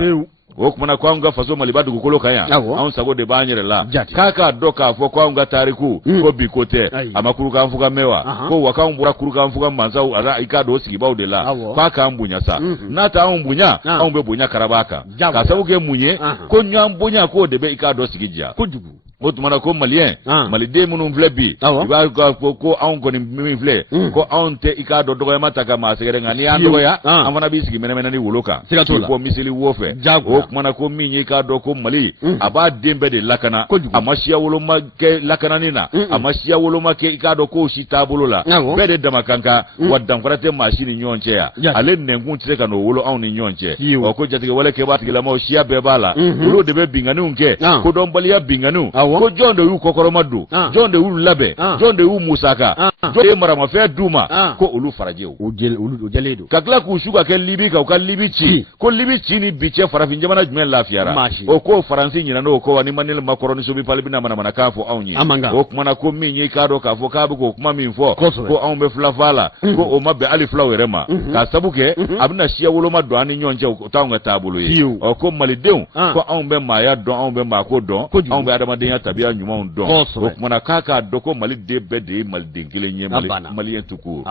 o kumana ko anw ka faso Maliba dugukolo kan yan anw sago de b'an yɛrɛ la k'a k'a dɔn k'a fɔ ko anw ka tariku ko bi ko tɛ a ma kurukanfuga mɛn wa ko wa k'anw bɔra kurukanfuga mansaw i k'a dɔn o sigibaw de la k'a k'an bonya sa n'a t'anw bonya anw bɛ bonya karaba kan k'a sabu kɛ mun ye ko ɲɔgɔn bonya k'o de bɛ i k'a dɔn sigi diya o tumana ko maliyɛn maliden minnu filɛ bi i b'a fɔ ko anw kɔni min filɛ ko anw tɛ i k'a dɔn dɔgɔyama ta ka maa sɛgɛrɛ nka n'i y'an dɔgɔya an fana b'i sigi mɛnɛmɛnɛ ni wolo kan k'i bɔ miseli wo fɛ o kumana ko min ye i k'a dɔn ko Mali a b'a den bɛɛ de lakana a ma siya woloma kɛ lakanani na a ma siya woloma kɛ i k'a dɔn k'o si taabolo la bɛɛ de dama kan kan wa danfara tɛ maa si ni ɲɔgɔn cɛ yan ale nɛnkun tɛ se ka n'o wolo anw ni ɲɔgɔn cɛ ko jatigɛwale kɛbaa tigilamaw siya bɛɛ b'a la olu de bɛ binganiw kɛ kodɔnbaliya binganiw ko jɔn de y'u kɔkɔrɔma don jɔn de y'u labɛn jɔn de y'u musaka jɔn de ye maramafɛn d'u ma ko olu farajɛw o jɛlen don ka tila k'u su ka kɛ libi ka u ka libi ci ko libi ci ni bi cɛ farafin jamana jumɛn lafiyara o ko faransi ɲinana o ko wa ni Manel Macron ni Sobi Pali bɛna manamanakan fɔ anw ye o kumana ko min ye k'a dɔn k'a fɔ k'a bɛ k'o kuma min fɔ ko anw bɛ fila la ko o ma bɛn hali filaw yɛrɛ ma k'a sabu kɛ a bɛna siya woloma don an ni ɲɔgɔn cɛ o t'anw ka taabolo ye ko malidenw ko anw bɛ maaya dɔn anw bɛ maako dɔn anw bɛ adamadenya tabiya ɲumanw dɔn o kumana k'a dɔn ko maliden bɛɛ de ye maliden kelen ye maliyɛn tuku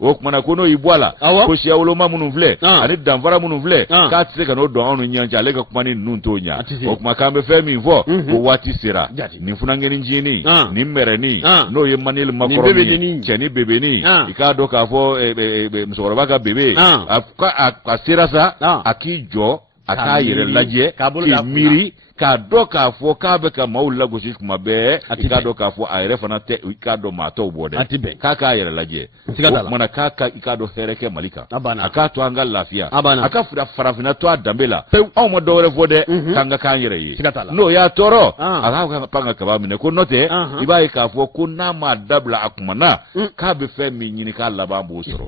o kumana ko n'o y'i bɔ a la ko siya woloma minnu filɛ ani danfara minnu filɛ k'a tɛ se ka n'o dɔn anw ni ɲɔgɔn cɛ ale ka kuma ni ninnu t'o ɲɛ o kuma k'an bɛ fɛn min fɔ ko waati sera nin funankɛni ncinin nin mɛrɛnin n'o ye Manel Macron ye cɛ ni bebenin i k'a dɔn k'a fɔ musokɔrɔba ka bebe a sera sa a k'i jɔ a k'a yɛrɛ lajɛ k'i miiri k'a dɔn k'a fɔ k'a bɛ ka maaw lagosi tuma bɛɛ i k'a dɔn k'a fɔ a yɛrɛ fana tɛ i k'a dɔn maa tɔw bɔ dɛ k'a k'a yɛrɛ lajɛ o kumana k'a k'a dɔn hɛrɛ kɛ Mali kan a k'a to an ka lafiya a ka farafinna to a danbe la anw ma dɔwɛrɛ fɔ dɛ k'an ka k'an yɛrɛ ye n'o y'a tɔɔrɔ a k'a pan ka kaba minɛ ko n'o tɛ i b'a ye k'a fɔ ko n'a ma dabila a kumana k'a bɛ fɛn min ɲini k'a laban b'o sɔrɔ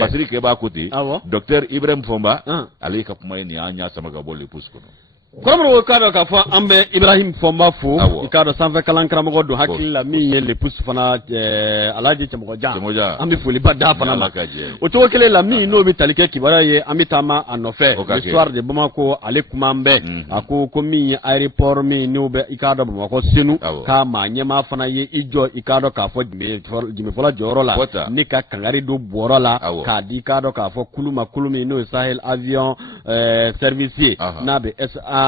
Basiri kɛ b'a ko ten Docteur Ibrahim Fɔnba ale ka kuma ye nin an y'a sama ka bɔ le pousse kɔnɔ kɔrɔmɔgɔw k'a dɔn k'a fɔ an bɛ Ibrahim Fɔnba fo i k'a dɔn sanfɛ kalan karamɔgɔ don hakili la min ye le pousse fana Alhaji Cɛmɔgɔjan an bɛ foliba d'a fana ma o cogo kelen la min n'o bɛ tali kɛ kibaruya ye an bɛ taama a nɔfɛ l'histoire de Bamako ale kuma an bɛ a ko min ye aéroport min n'o bɛ i k'a dɔn Bamakɔ Senu k'a maa ɲɛmaa fana ye i jɔ i k'a dɔn k'a fɔ Jimefɔla jɔyɔrɔ la ni ka kangari don bɔrɔ la k'a di i k'a dɔn k'a fɔ kulu ma kulu min n'o ye Sahel avion service ye n'a bɛ SA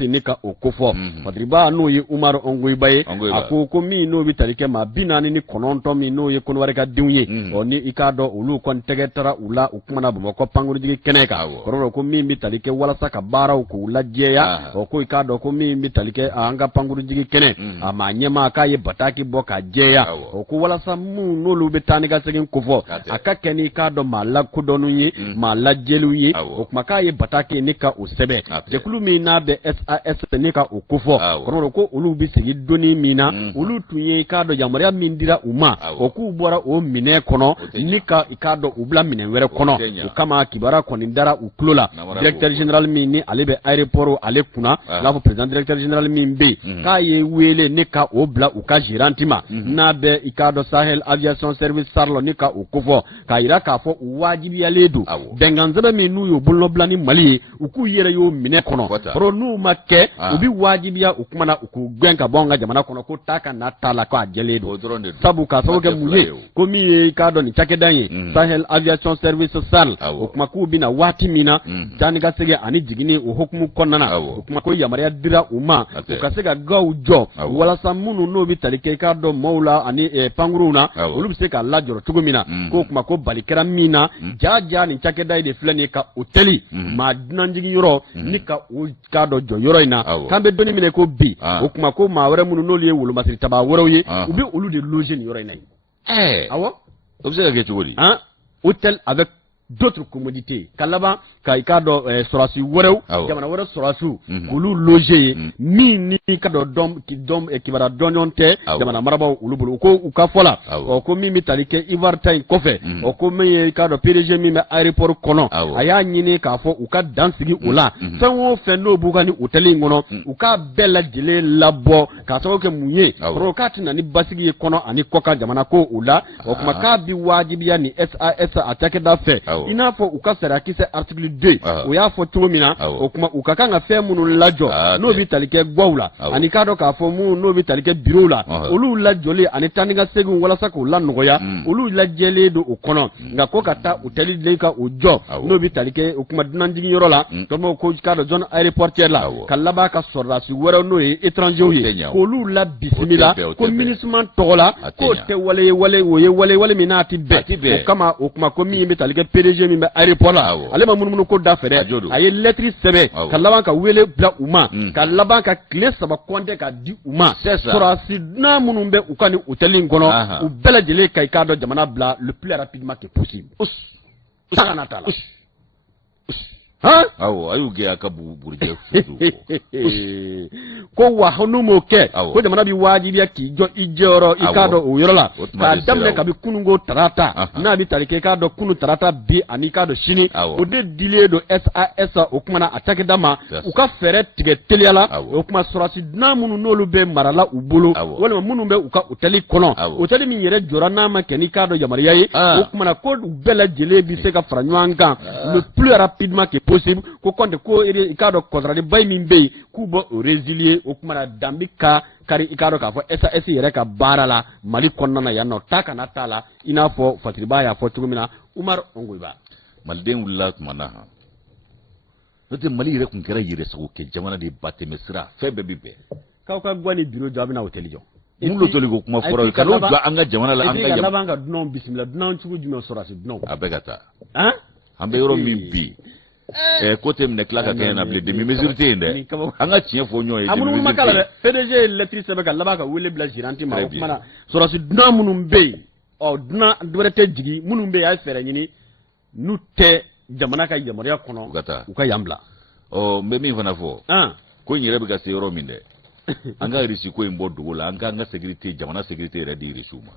ni ka o kofɔ Fadriba n'o ye Umaru Ongoyiba ye a ko min n'o bɛ tali kɛ maa 49 min n'o ye Konowari ka denw ye ni i k'a dɔn olu kɔni tɛgɛ taara u la u kumana Bamakɔ pankurutigi kɛnɛ kan kɔrɔ ko min bɛ tali kɛ walasa ka baaraw k'u lajɛya ko i k'a dɔn ko min bɛ tali kɛ an ka pankurutigi kɛnɛ a maa ɲɛmaa k'a ye bataki bɔ ka jɛya ko walasa mun n'olu bɛ taa ni ka segin kofɔ a ka kɛ ni k'a dɔn maa lakodɔnnu ye maa lajɛliw ye o kuma k'a ye bataki ni ka o sɛbɛn jɛkulu min n'a bɛ SAS ne ka o kofɔ kɔrɔ ko olu bɛ sigi donni min na olu tun ye k'a dɔn yamaruya min dira u ma o k'u bɔra o minɛn kɔnɔ ni ka i k'a dɔn u bila minɛn wɛrɛ kɔnɔ o kama kibaruya kɔni dara u tulo la directeur général min ni ale bɛ aéroport ale kunna n'a fɔ président directeur général min bɛ yen k'a ye wele ne ka o bila u ka gérante ma n'a bɛ i k'a dɔn Sahel aviation service SARL ni ka o kofɔ k'a yira k'a fɔ u wajibiyalen don bɛnkan sɛbɛn min n'u y'o bolobila ni Mali ye u k'u yɛrɛ y'o minɛn kɔnɔ n'u ma kɛ u bɛ wajibiya u kumana u k'u gɛn ka bɔ an ka jamana kɔnɔ ko taa ka na taa la ko a jɛlen don sabu k'a sababu kɛ mun ye ko min ye k'a dɔn nin cakɛda ye Sahel aviation service SARL o kuma k'u bɛna waati min na taa ni ka segin ani jiginni o hukumu kɔnɔna na o kuma ko yamaruya dira u ma u ka se ka gaw jɔ walasa minnu n'o bɛ tali kɛ k'a dɔn maaw la ani pankuruw na olu bɛ se k'a lajɔrɔ cogo min na k'o kuma ko bali kɛra min na jaja nin cakɛda de filɛ nin ye ka o teli maa dunanjigi yɔrɔ ni ka o k'a dɔn jɔ yɔrɔ in na k'an bɛ dɔnni minɛ ko bi o kuma ko maa wɛrɛ minnu n'olu ye wolomasiri taba wɛrɛw ye u bɛ olu de loger nin yɔrɔ in na yen awɔ o bɛ se ka kɛ cogo di hôtel avec d'autres commodités ka laban ka i k'a dɔn sɔrɔsi wɛrɛw jamana wɛrɛ sɔrɔsiw k'olu loger ye min ni ka dɔn kibaruya dɔnɲɔgɔn tɛ jamana marabaaw olu bolo ko u ka fɔ la ko min bɛ tali kɛ Ivoire ta in kɔfɛ ko min ye k'a dɔn PDG min bɛ aéroport kɔnɔ a y'a ɲini k'a fɔ u ka dan sigi o la fɛn o fɛn n'o b'u ka ni hôtel in kɔnɔ u k'a bɛɛ lajɛlen labɔ k'a sababu kɛ mun ye k'a tɛna ni basigi ye kɔnɔ ani kɔ ka jamana ko o la o kuma k'a bi wajibiya ni SAS a cakɛda fɛ i n'a fɔ u ka sariya kisɛ article 2 o y'a fɔ cogo min na o kuma u ka kan ka fɛn minnu lajɔ n'o bɛ tali kɛ guwaw la ani k'a dɔn k'a fɔ mun n'o bɛ tali kɛ bureau la olu lajɔlen ani taa ni ka segin walasa k'u la nɔgɔya olu lajɛlen don o kɔnɔ nka ko ka taa hôtel de ka o jɔ n'o bɛ tali kɛ o kuma dunanjigi yɔrɔ la tɔmɔ ko k'a dɔn zone aéroportière la ka laban ka sɔrɔdasi wɛrɛw n'o ye étrangers ye k'olu la bisimila ko MINUSMA tɔgɔ la k'o tɛ wale o ye wale min n'a ti bɛn o kama o kuma ko min bɛ tali kɛ PDG min bɛ aéroport la ale ma munumunu ko da fɛ dɛ a ye lettre sɛbɛn ka laban ka wele bila u ma ka laban ka tile 3 compter ka di u ma sɔrɔsi n'a minnu bɛ u ka ni hôtel in kɔnɔ u bɛɛ lajɛlen ka i k'a dɔn jamana bila le plus rapidement que possible sagana t'a la awɔ a y'u gɛn a ka bugurijɛ ko wa hanu mo ke ko jamana bi wajibiya ki jo ijoro ikado o yorola ka damne ka bi kunungo tarata na bi tarike ka do kunu tarata bi ani ka do shini o de dile do SAS o kuma na attaque dama u ka fere tige teliala o kuma sorasi na munu nolu be marala u bolo wala munu be u ka utali kono utali min yere jora na ma keni ka do yamariya yi o kuma na ko bela jele bi se ka franywanga le plus rapidement que possible ko konde ko ka do contrat bay min be ku bo résilier o kuma na dambika kari ikaro ka fo SAS yere ka barala mali konna na yanno taka na tala ina fo fatiriba ya fo tugumina Umar Ongoiba malden wulat manaha note mali yere kun kera yere sago ke jamana de batte mesra febe bibe ka gwani biro jabina hoteli jo mulo toli ko kuma foro ka no ba anga jamana la anga jamana banga dunon bismillah dunon chugo juno sorasi dunon abegata ambe yoro mi bi côté mne klaka kena ble demi mesure tende anga tien fo nyoy demi mesure makala PDG électrice beka labaka wele bla giranti ma o mana sorasi dunon munum be o dunon dorete jigi munum be ay fere nyini nu te jamana ka yamariya kono u ka yambla o mbe mi fana fo ko nyire be ga se yoro minde anga risi ko imbo dogola anga sécurité jamana sécurité ra di risuma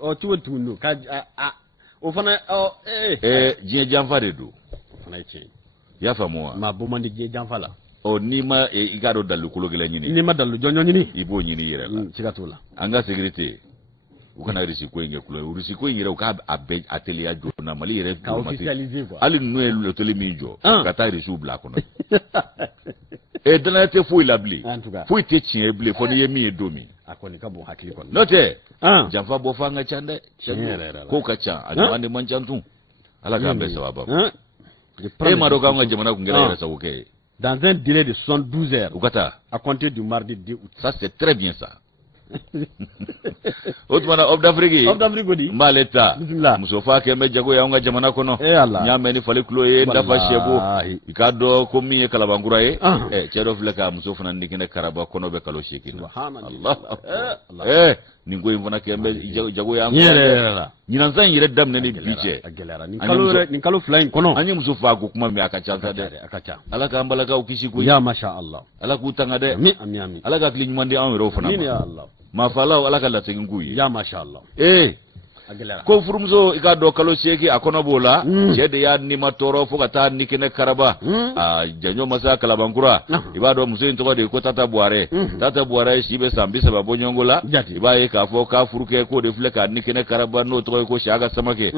o tuwo tundu ka o fana jie janfa de do fana che ya famoa ma bo mandi jie janfa la o ni ma igado dalu kulo gela nyini ni ma dalu jonyo nyini ibo nyini yere la cikatula anga sécurité ukana risi ko inge kulo risi ko inge ka abe atelier jo na mali yere ka officialiser quoi ali noe le tele minjo ka ta risu bla kono dana te fo ilabli fo te tien ble fo ni yemi edomi akoni ka bon hakili kono note janfa bo fanga chande ko ka cha adwande manchantu ala ka be sawaba maroga nga jamana kungera yera sawuke dans un délai de 72 heures ukata à compter du mardi 2 août ça c'est très bien ça Otmana of d'Afrique di maleta musofa ke me jago ya nga jamana kono nyame ni fali kulo ye ndafa shebo ikado ko mi kalabangura ye chedo fleka musofa na ndikine karaba kono be kalo sheki Allah ni ngoy mfana ke me jago ya nga nyina nzan yire damne ni biche ni kalo flying kono anyi musofa ko kuma mi akacha de ala ka ambala ka ukishi ko ya masha Allah ala ku tanga de ami ala ka klin mandi an ro fana ya Allah ma falaw ala kala tegin guyi ya masha Allah ko furumzo iga do kalo sheki akono bola chede ya ni matoro fo kata ni kene karaba janyo masa kala bankura ibado muzo into de ko tata buare shibe sambisa babo nyongola ibaye ka fo ka furuke ko de fleka ni kene karaba no to ko shaga samake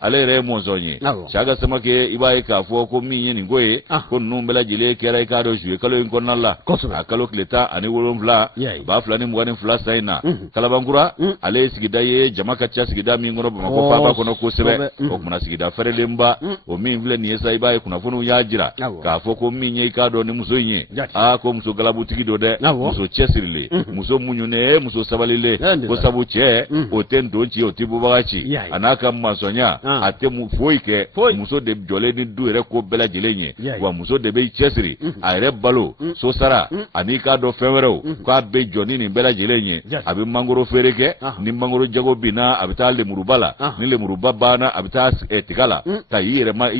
ale re monzonye shaga samake ibaye ka fo ko mi ni ngoye ko numbela jile kera ka do juwe kalo ko nalla akalo kleta ani wolon fla ba fla ni mugani fla saina kala bankura ale sigidaye jamaka cha sigida mi ngoro ba ko papa kono ko sebe o kuma sigida ferelemba o mi vile ni esa ibaye kuna funu yajira ka fo ko mi nye ka do ni muso nye ko muso galabu tigido de muso chesirile muso munyune muso sabalile ko sabu che o tendo chi o tibu bagachi anaka masonya ate mu foike muso de jole ni duere ko bela jelenye wa muso de be chesiri ayre balo so sara anika do fewero ko be joni ni bela jelenye abi mangoro fereke ni mangoro jago bina abita le murubala ni le murubaba abita etikala ta yire ma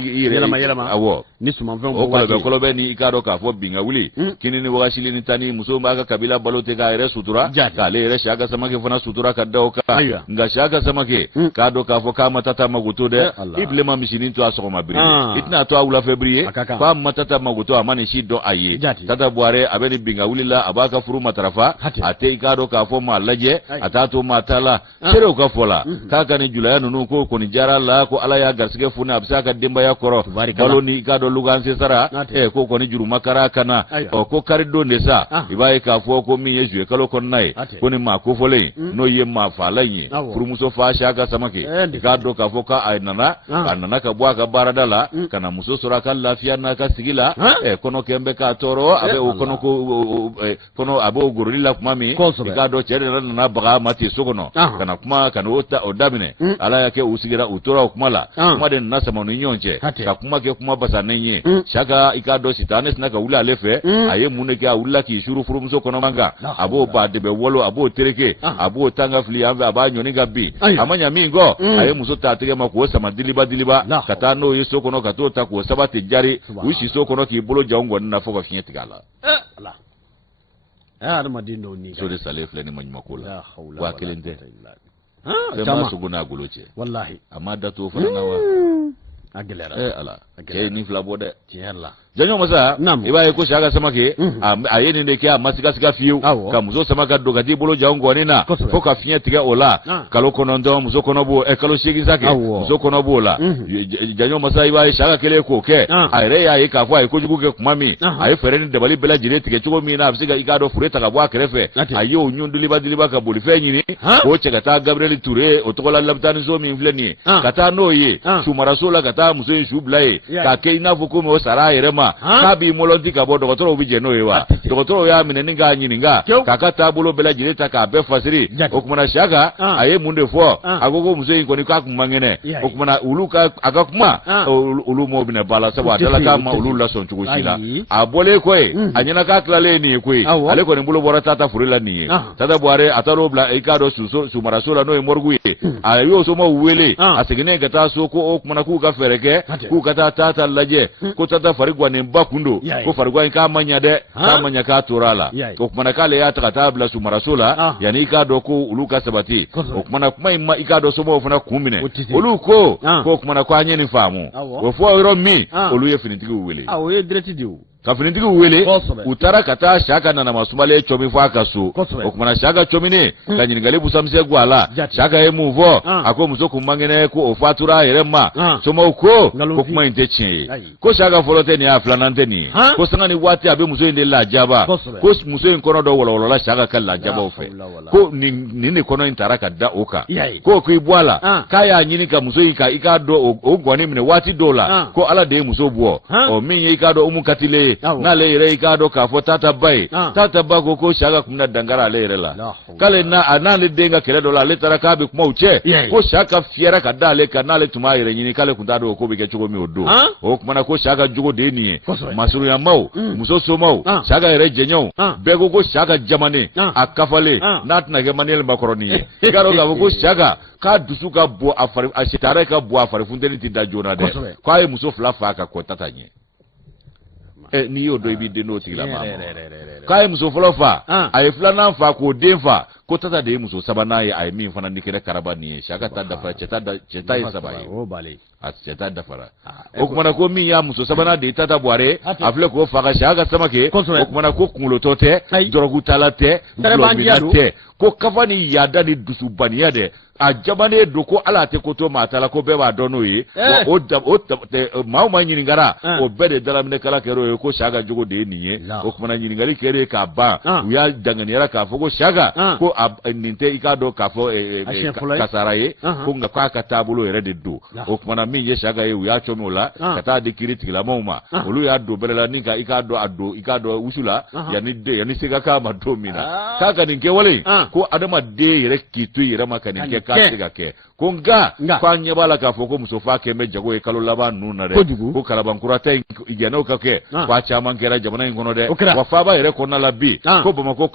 awo ni suma ven ko kolobe ni ikado ka fo binga wuli kini ni washili ni tani muso maka kabila balote ka ere sutura ka le ere shaga samake fona sutura ka doka nga shaga samake ka do ka fo ka matata maguto de iblema mishini to aso mabri itna to awula february fa matata maguto amani shi do aye tata buare abeni binga wuli la abaka furu matarafa ate ikado ka fo malaje atato matala sere ka fola kaka ni julaya nunu ko ni jara la ko ala ya garsige funa abisa ka demba ya koro balo ni ka do luganse sara ko ni juru makara kana ko karido nesa ibaye ka fo ko mi yeju kalo kon nai ko ni ma ko fole no ye ma fala yin furumuso fa shaka samake ka do ka fo ka ainana ka bwa ka baradala kana muso sura ka lafiya na ka sigila kono kembe ka toro abe kono ko kono abo gorilla kuma mi ka do chere na baga mati sokono kana kuma kana odamine ala yake usigira utora kumala kuma den nasa manu nyonje ka kuma ke kuma basanenye shaka ikado sitane sinaka ula lefe aye muneke ula ki shuru furu mso kono manga abo ba debe wolo abo tereke abo tanga fli amba abanyo ni gabi amanya mingo aye muso tatege mako sama diliba katano yeso kono katota ko sabati jari wishi so kono ki bolo jaungo na foka finyeti gala adamaden dɔw ni so de sale filɛ ni maɲumako la wa kelen tɛ fɛn ma sugu n'a golo cɛ wallahi a ma dato fana na wa a gɛlɛra ala cɛ ni fila bɔ dɛ tiɲɛ la janɲɔ masa i b'a ye ko Siaka Samake a ye nin de kɛ a ma siga fiyewu ka muso sama ka don ka t'i bolo jan ngɔni na fo ka fiɲɛ tigɛ o la kalo 9 muso kɔnɔ b'o kalo 8 sa kɛ muso kɔnɔ b'o la janɲɔ masa i b'a ye Siaka kelen k'o kɛ a yɛrɛ y'a ye k'a fɔ a ye kojugu kɛ kuma min a ye fɛɛrɛ ni dabali bɛɛ lajɛlen tigɛ cogo min na a bɛ se ka i k'a dɔn fure ta ka bɔ a kɛrɛfɛ a ye o ɲun diliba ka bolifɛn ɲini k'o cɛ ka taa Gabriel Touré o tɔgɔ la lapitaniso min filɛ nin ye ka taa n'o ye sumaraso la ka taa muso in su bila ye k'a kɛ i n'a fɔ komi o sara a yɛrɛ ma k'a b'i molonti ka bɔ dɔgɔtɔrɔw bi jɛ n'o ye wa dɔgɔtɔrɔw y'a minɛ ni k'a ɲininka k'a ka taabolo bɛɛ lajɛlen ta k'a bɛɛ fasiri o kumana Siaka a ye mun de fɔ a ko muso in kɔni k'a kun man kɛnɛ o kumana a ka kuma olu m'o minɛ ba la sabu a dala k'a ma olu lasɔn cogo si la a bɔlen kɔ ye a ɲɛna k'a tilalen nin ye koyi ale kɔni bolo bɔra Tata fure la nin ye Tata Buhari a taar'o bila i k'a dɔn sumaraso la n'o ye morgue ye a y'o somɔgɔw wele a seginnen ka taa so ko o kumana k'u ka fɛɛrɛ kɛ k'u ka taa Tata lajɛ ko Tata fari gannen ba kun don ko farigwa in k'a ma ɲa dɛ k'a ma ɲa k'a tora la o kumana k'ale y'a ta ka taa bila sumaraso la yanni i k'a dɔn ko olu ka sabati o kumana kuma in ma i k'a dɔn somɔgɔw fana kun minɛ olu ko k'o kumana ko an ye nin faamu o fɔ yɔrɔ min olu ye finitigiw wele o ye direct de o ka finitigiw wele u taara ka taa Siaka nanama sumalen cɔmi fɔ a ka so o kumana Siaka cɔminen ka ɲininkali busamisɛn gu a la Siaka ye mun fɔ a ko muso kun man kɛnɛ ko o fatura a yɛrɛ ma somɔgɔw ko kuma in tɛ tiɲɛ ye ko Siaka fɔlɔ tɛ nin ye a filanan tɛ nin ye ko sanga ni waati a bɛ muso in de lajaba ko muso in kɔnɔ dɔ wɔlɔwɔlɔla Siaka ka lajabaw fɛ ko nin de kɔnɔ in taara ka da o kan ko k'i bɔ a la k'a y'a ɲini ka muso in ka i k'a dɔn o gɔni minɛ waati dɔw la ko Ala de ye muso bɔ min ye i k'a dɔn Umu Katile n'ale yɛrɛ i k'a dɔn k'a fɔ Tata Ba ye Tata Ba ko Siaka kun bɛna dankara ale yɛrɛ la k'ale n'ale den ka kɛlɛ dɔ la ale taara k'a bɛ kuma u cɛ ko Siaka fiyɛra ka da ale kan n'ale tun b'a yɛrɛ ɲini k'ale kun t'a dɔn o ko bɛ kɛ cogo min o don o kumana ko Siaka jogo de ye nin ye masurunyamaw muso somaw Siaka yɛrɛ jɛɲɛw bɛɛ ko Siaka jamanen a kafalen n'a tɛna kɛ Manuel Makɔrɔni ye i k'a dɔn k'a fɔ ko Siaka k'a dusu ka bɔ a sitara ka bɔ a fari funteni tɛ da joona dɛ k'a ye muso 2 fa ka kɔ Tata ɲɛ n'i y'o dɔn i b'i den n'o tigila maa ma k'a ye muso fɔlɔ fa a ye 2nan fa k'o den fa ko Tata de ye muso 3nan ye a ye min fana ni kɛra karaba nin ye Siaka ta dafara cɛ ta ye 3 ye a cɛ ta dafara o kumana ko min y'a muso 3nan de ye Tata Buhari a filɛ k'o fa ka Siaka Samake o kumana ko kunkolotɔ tɛ dɔrɔgu tala tɛ dulɔmina tɛ ko kafa ni yaada ni dusubaniya dɛ a jamanen don ko ala tɛ ko to maa ta la ko bɛɛ b'a dɔn n'o ye maa ma ɲininkara o bɛɛ de dalaminɛkala kɛra o ye ko Siaka jogo de ye nin ye o kumana ɲininkali kɛra k'a ban u y'a danganiyara k'a fɔ ko Siaka ko nin tɛ i k'a dɔn k'a fɔ kasara ye ko nka k'a ka taabolo yɛrɛ de don o kumana min ye Siaka ye u y'a cɔmi o la ka taa di kiiri tigilamaw ma olu y'a don bɛrɛ la ni ka i k'a dɔn wusu la yanni se ka k'a ma don min na k'a ka nin kɛwale ko adamaden yɛrɛ k'i to i yɛrɛ ma ka nin kɛ k'a se ka kɛ ko nka k'an ɲɛ b'a la k'a fɔ ko muso fa kɛmɛ jago ye kalo laban ninnu na dɛ ko kalabankura ta in jɛnɛw ka kɛ fa caman kɛra jamana in kɔnɔ dɛ wa faaba yɛrɛ kɔnɔna la bi ko Bamakɔ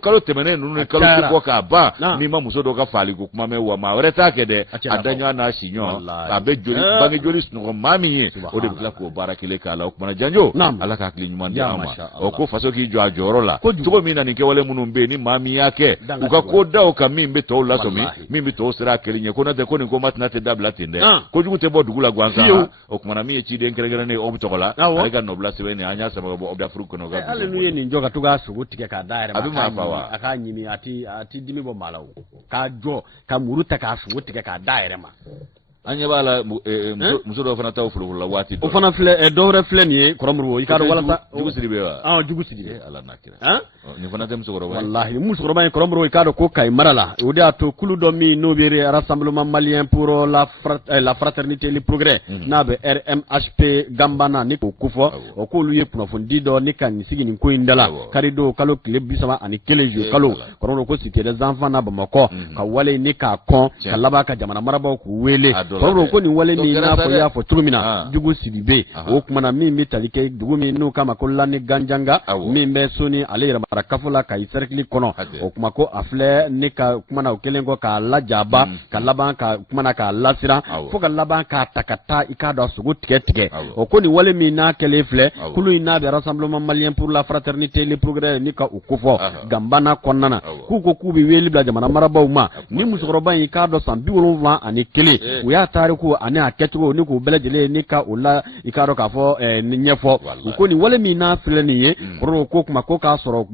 kalo tɛmɛnen ninnu ni kalo tɛ bɔ k'a ban n'i ma muso dɔ ka faali ko kuma mɛn wa maa wɛrɛ t'a kɛ dɛ a daɲɔgɔn n'a si ɲɔgɔn a bɛ bange joli sunɔgɔ maa min ye o de bɛ tila k'o baara kelen k'a la o kumana janjo ala ka hakili ɲuman di an ma o ko faso k'i jɔ a jɔyɔrɔ la cogo min na nin kɛwale minnu bɛ yen ni maa min y'a kɛ u ka ko da o kan min bɛ tɔw lasɔmi min bɛ tɔw sira kelen ɲɛ ko n'o tɛ ko nin ko masina tɛ dabila ten dɛ kojugu tɛ bɔ dugu la gansan o kumana min ye ciden kɛrɛnkɛrɛnnen ye o bɛ tɔgɔ la ale ka nɔbila sɛbɛn nin an y'a sama ka bɔ Odafuru kɔnɔ hali n'u ye nin jɔ ka to k'a sogo tigɛ k'a da yɛrɛ ma a bɛ maa fa wa a k'a ɲimi a ti dimi bɔ maa la o k'a jɔ ka muru ta k'a sogo tigɛ k'a da yɛrɛ ma an ɲɛ b'a la muso dɔ fana taa folofolo la waati dɔ o fana filɛ dɔ wɛrɛ filɛ nin ye Kɔrɔmuru i k'a dɔn walasa Jugu Sidibe wa Jugu Sidibe ala n'a kira nin fana tɛ musokɔrɔba ye walahi musokɔrɔba in Kɔrɔmuru i k'a dɔn ko Kayi mara la o de y'a to kulu dɔ min n'o bɛ Rassemblement Malien pour la Fraternité et le Progrès n'a bɛ RMHP Gambana ni k'o kofɔ o k'olu ye kunnafoni dɔ ni ka nin sigi nin ko in da la karido kalo tile 31 jo kalo Kɔrɔmuru ko c'était des enfants na Bamakɔ ka wale ni k'a kɔn ka laban ka jamana marabaaw k'u wele Pablo ko ni wale ni na fo ya fo turumina jugu sidibe o kuma na min bi talike dugu min no kama ko lanni ganjanga min be soni ale yara mara kafula ka iserkili kono o kuma ko afle ni ka kuma na kelen ko ka lajaba ka laban ka kuma na ka lasira fo ka laban ka takata ikado sugu tige o ko ni wale min na kele fle kulu ina be rassemblement malien pour la fraternité les progrès ni ka ukufo gambana konnana ku ko ku bi weli bla jamana marabaw ma ni musoroba ikado san biwolon ani kele o ya tariku ani aketugo ni ko belejele ni ka ula ikado ka fo ni nyefo ko ni wale min na fle ni ye ro ko kuma ko ka soro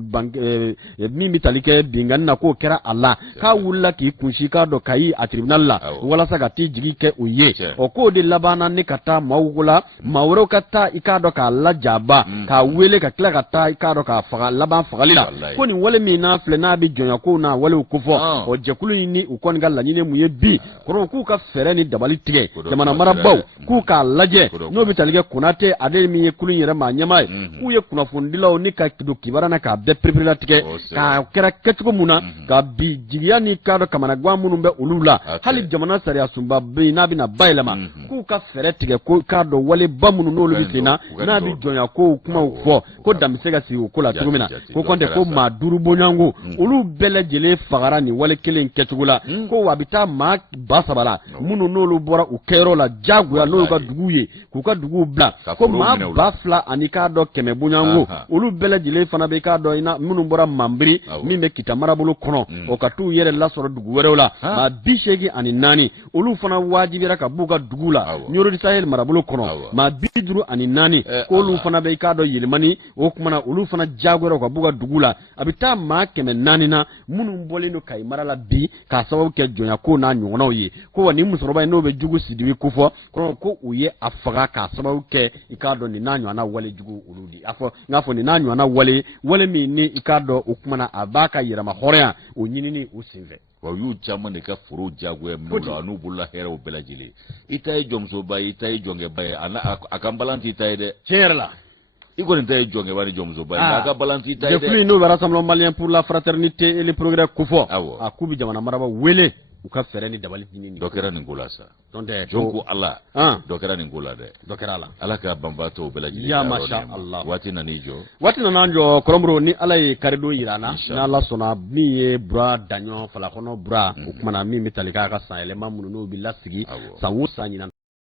mi mitalike bingan na ko kera Allah ka wulla ki kunshi ka do kai a tribunal la wala saka ti jigi ke uye o ko de labana ni kata mawula mawro kata ikado ka la jaba ka wele ka kila kata ikado ka faga laban fagalila ko ni wale mi na fle na bi jonya ko na wale ukufo o jekulu ni ukon galla ni ne muye bi ko ku ka fere ni dabali tige jamana marabaw ku ka laje no mitalike kunate ade mi ye kulun yere ma nyama ku ye kuna fundila ni ka kido kibarana ka be prepare tige ka kera ketugo muna ka bi jigiya ni ka do kamana gwa munu be ulula hali jamana sariya sumba be na bi na bailama ku ka fere tige ko ka do wale bamunu no lubitina na bi jonya ko kuma fo ko damisega si ko la tugumina ko konde ko ma duru bonyango ulu bele jele fagara ni wale kelen ketugula ko wabita ma basabala munu no lu bora u kero la jagu ya no ka duguye ku ka dugu bla ko ma bafla anika do keme bonyango ulu bele jele fana be ka do ina munu bora mambri mimbe kitamara bulu kono o ka tu yere la soro dugu werewla ma bishegi ani nani ulu fana wajibira ka buga dugula nyoro di sahel marabulu kono ma bidru ani nani ko ulu fana be ka do yilimani o kuma na ulu fana jagoro ka buga dugula abita ma keme nani na munu mbolino kai marala bi ka sababu ke jonya ko na nyona yi ko wani musoroba no be jugu sidiwi kufo ko uye afaga ka sababu ke ikado ni nanyo ana wale jugu uludi afo ngafo ni nanyo ana wale mi ni ikado ukumana abaka yirama horea unyinini usinve wa yu chama ne ka furu jagwe mula anu bulla hera o belajili itaye jomso bay itaye jonge bay ana akambalanti itaye de cherla iko ni itaye jonge bani jomso bay akambalanti itaye de depuis nous rassemblement malien pour la fraternité et le progrès kufo akubi jamana maraba wele uka fere ni dabali ni dokera ni ngula sa donde jonku Allah dokera ni ngula de dokera Allah ala ka bambato belajili ya masha Allah wati na nijo koromro ni ala ye karido yirana na Allah sona mi ye bra danyo fala kono bra ukumana mi metalika ka san elema munu no bi lasigi san wusa nyina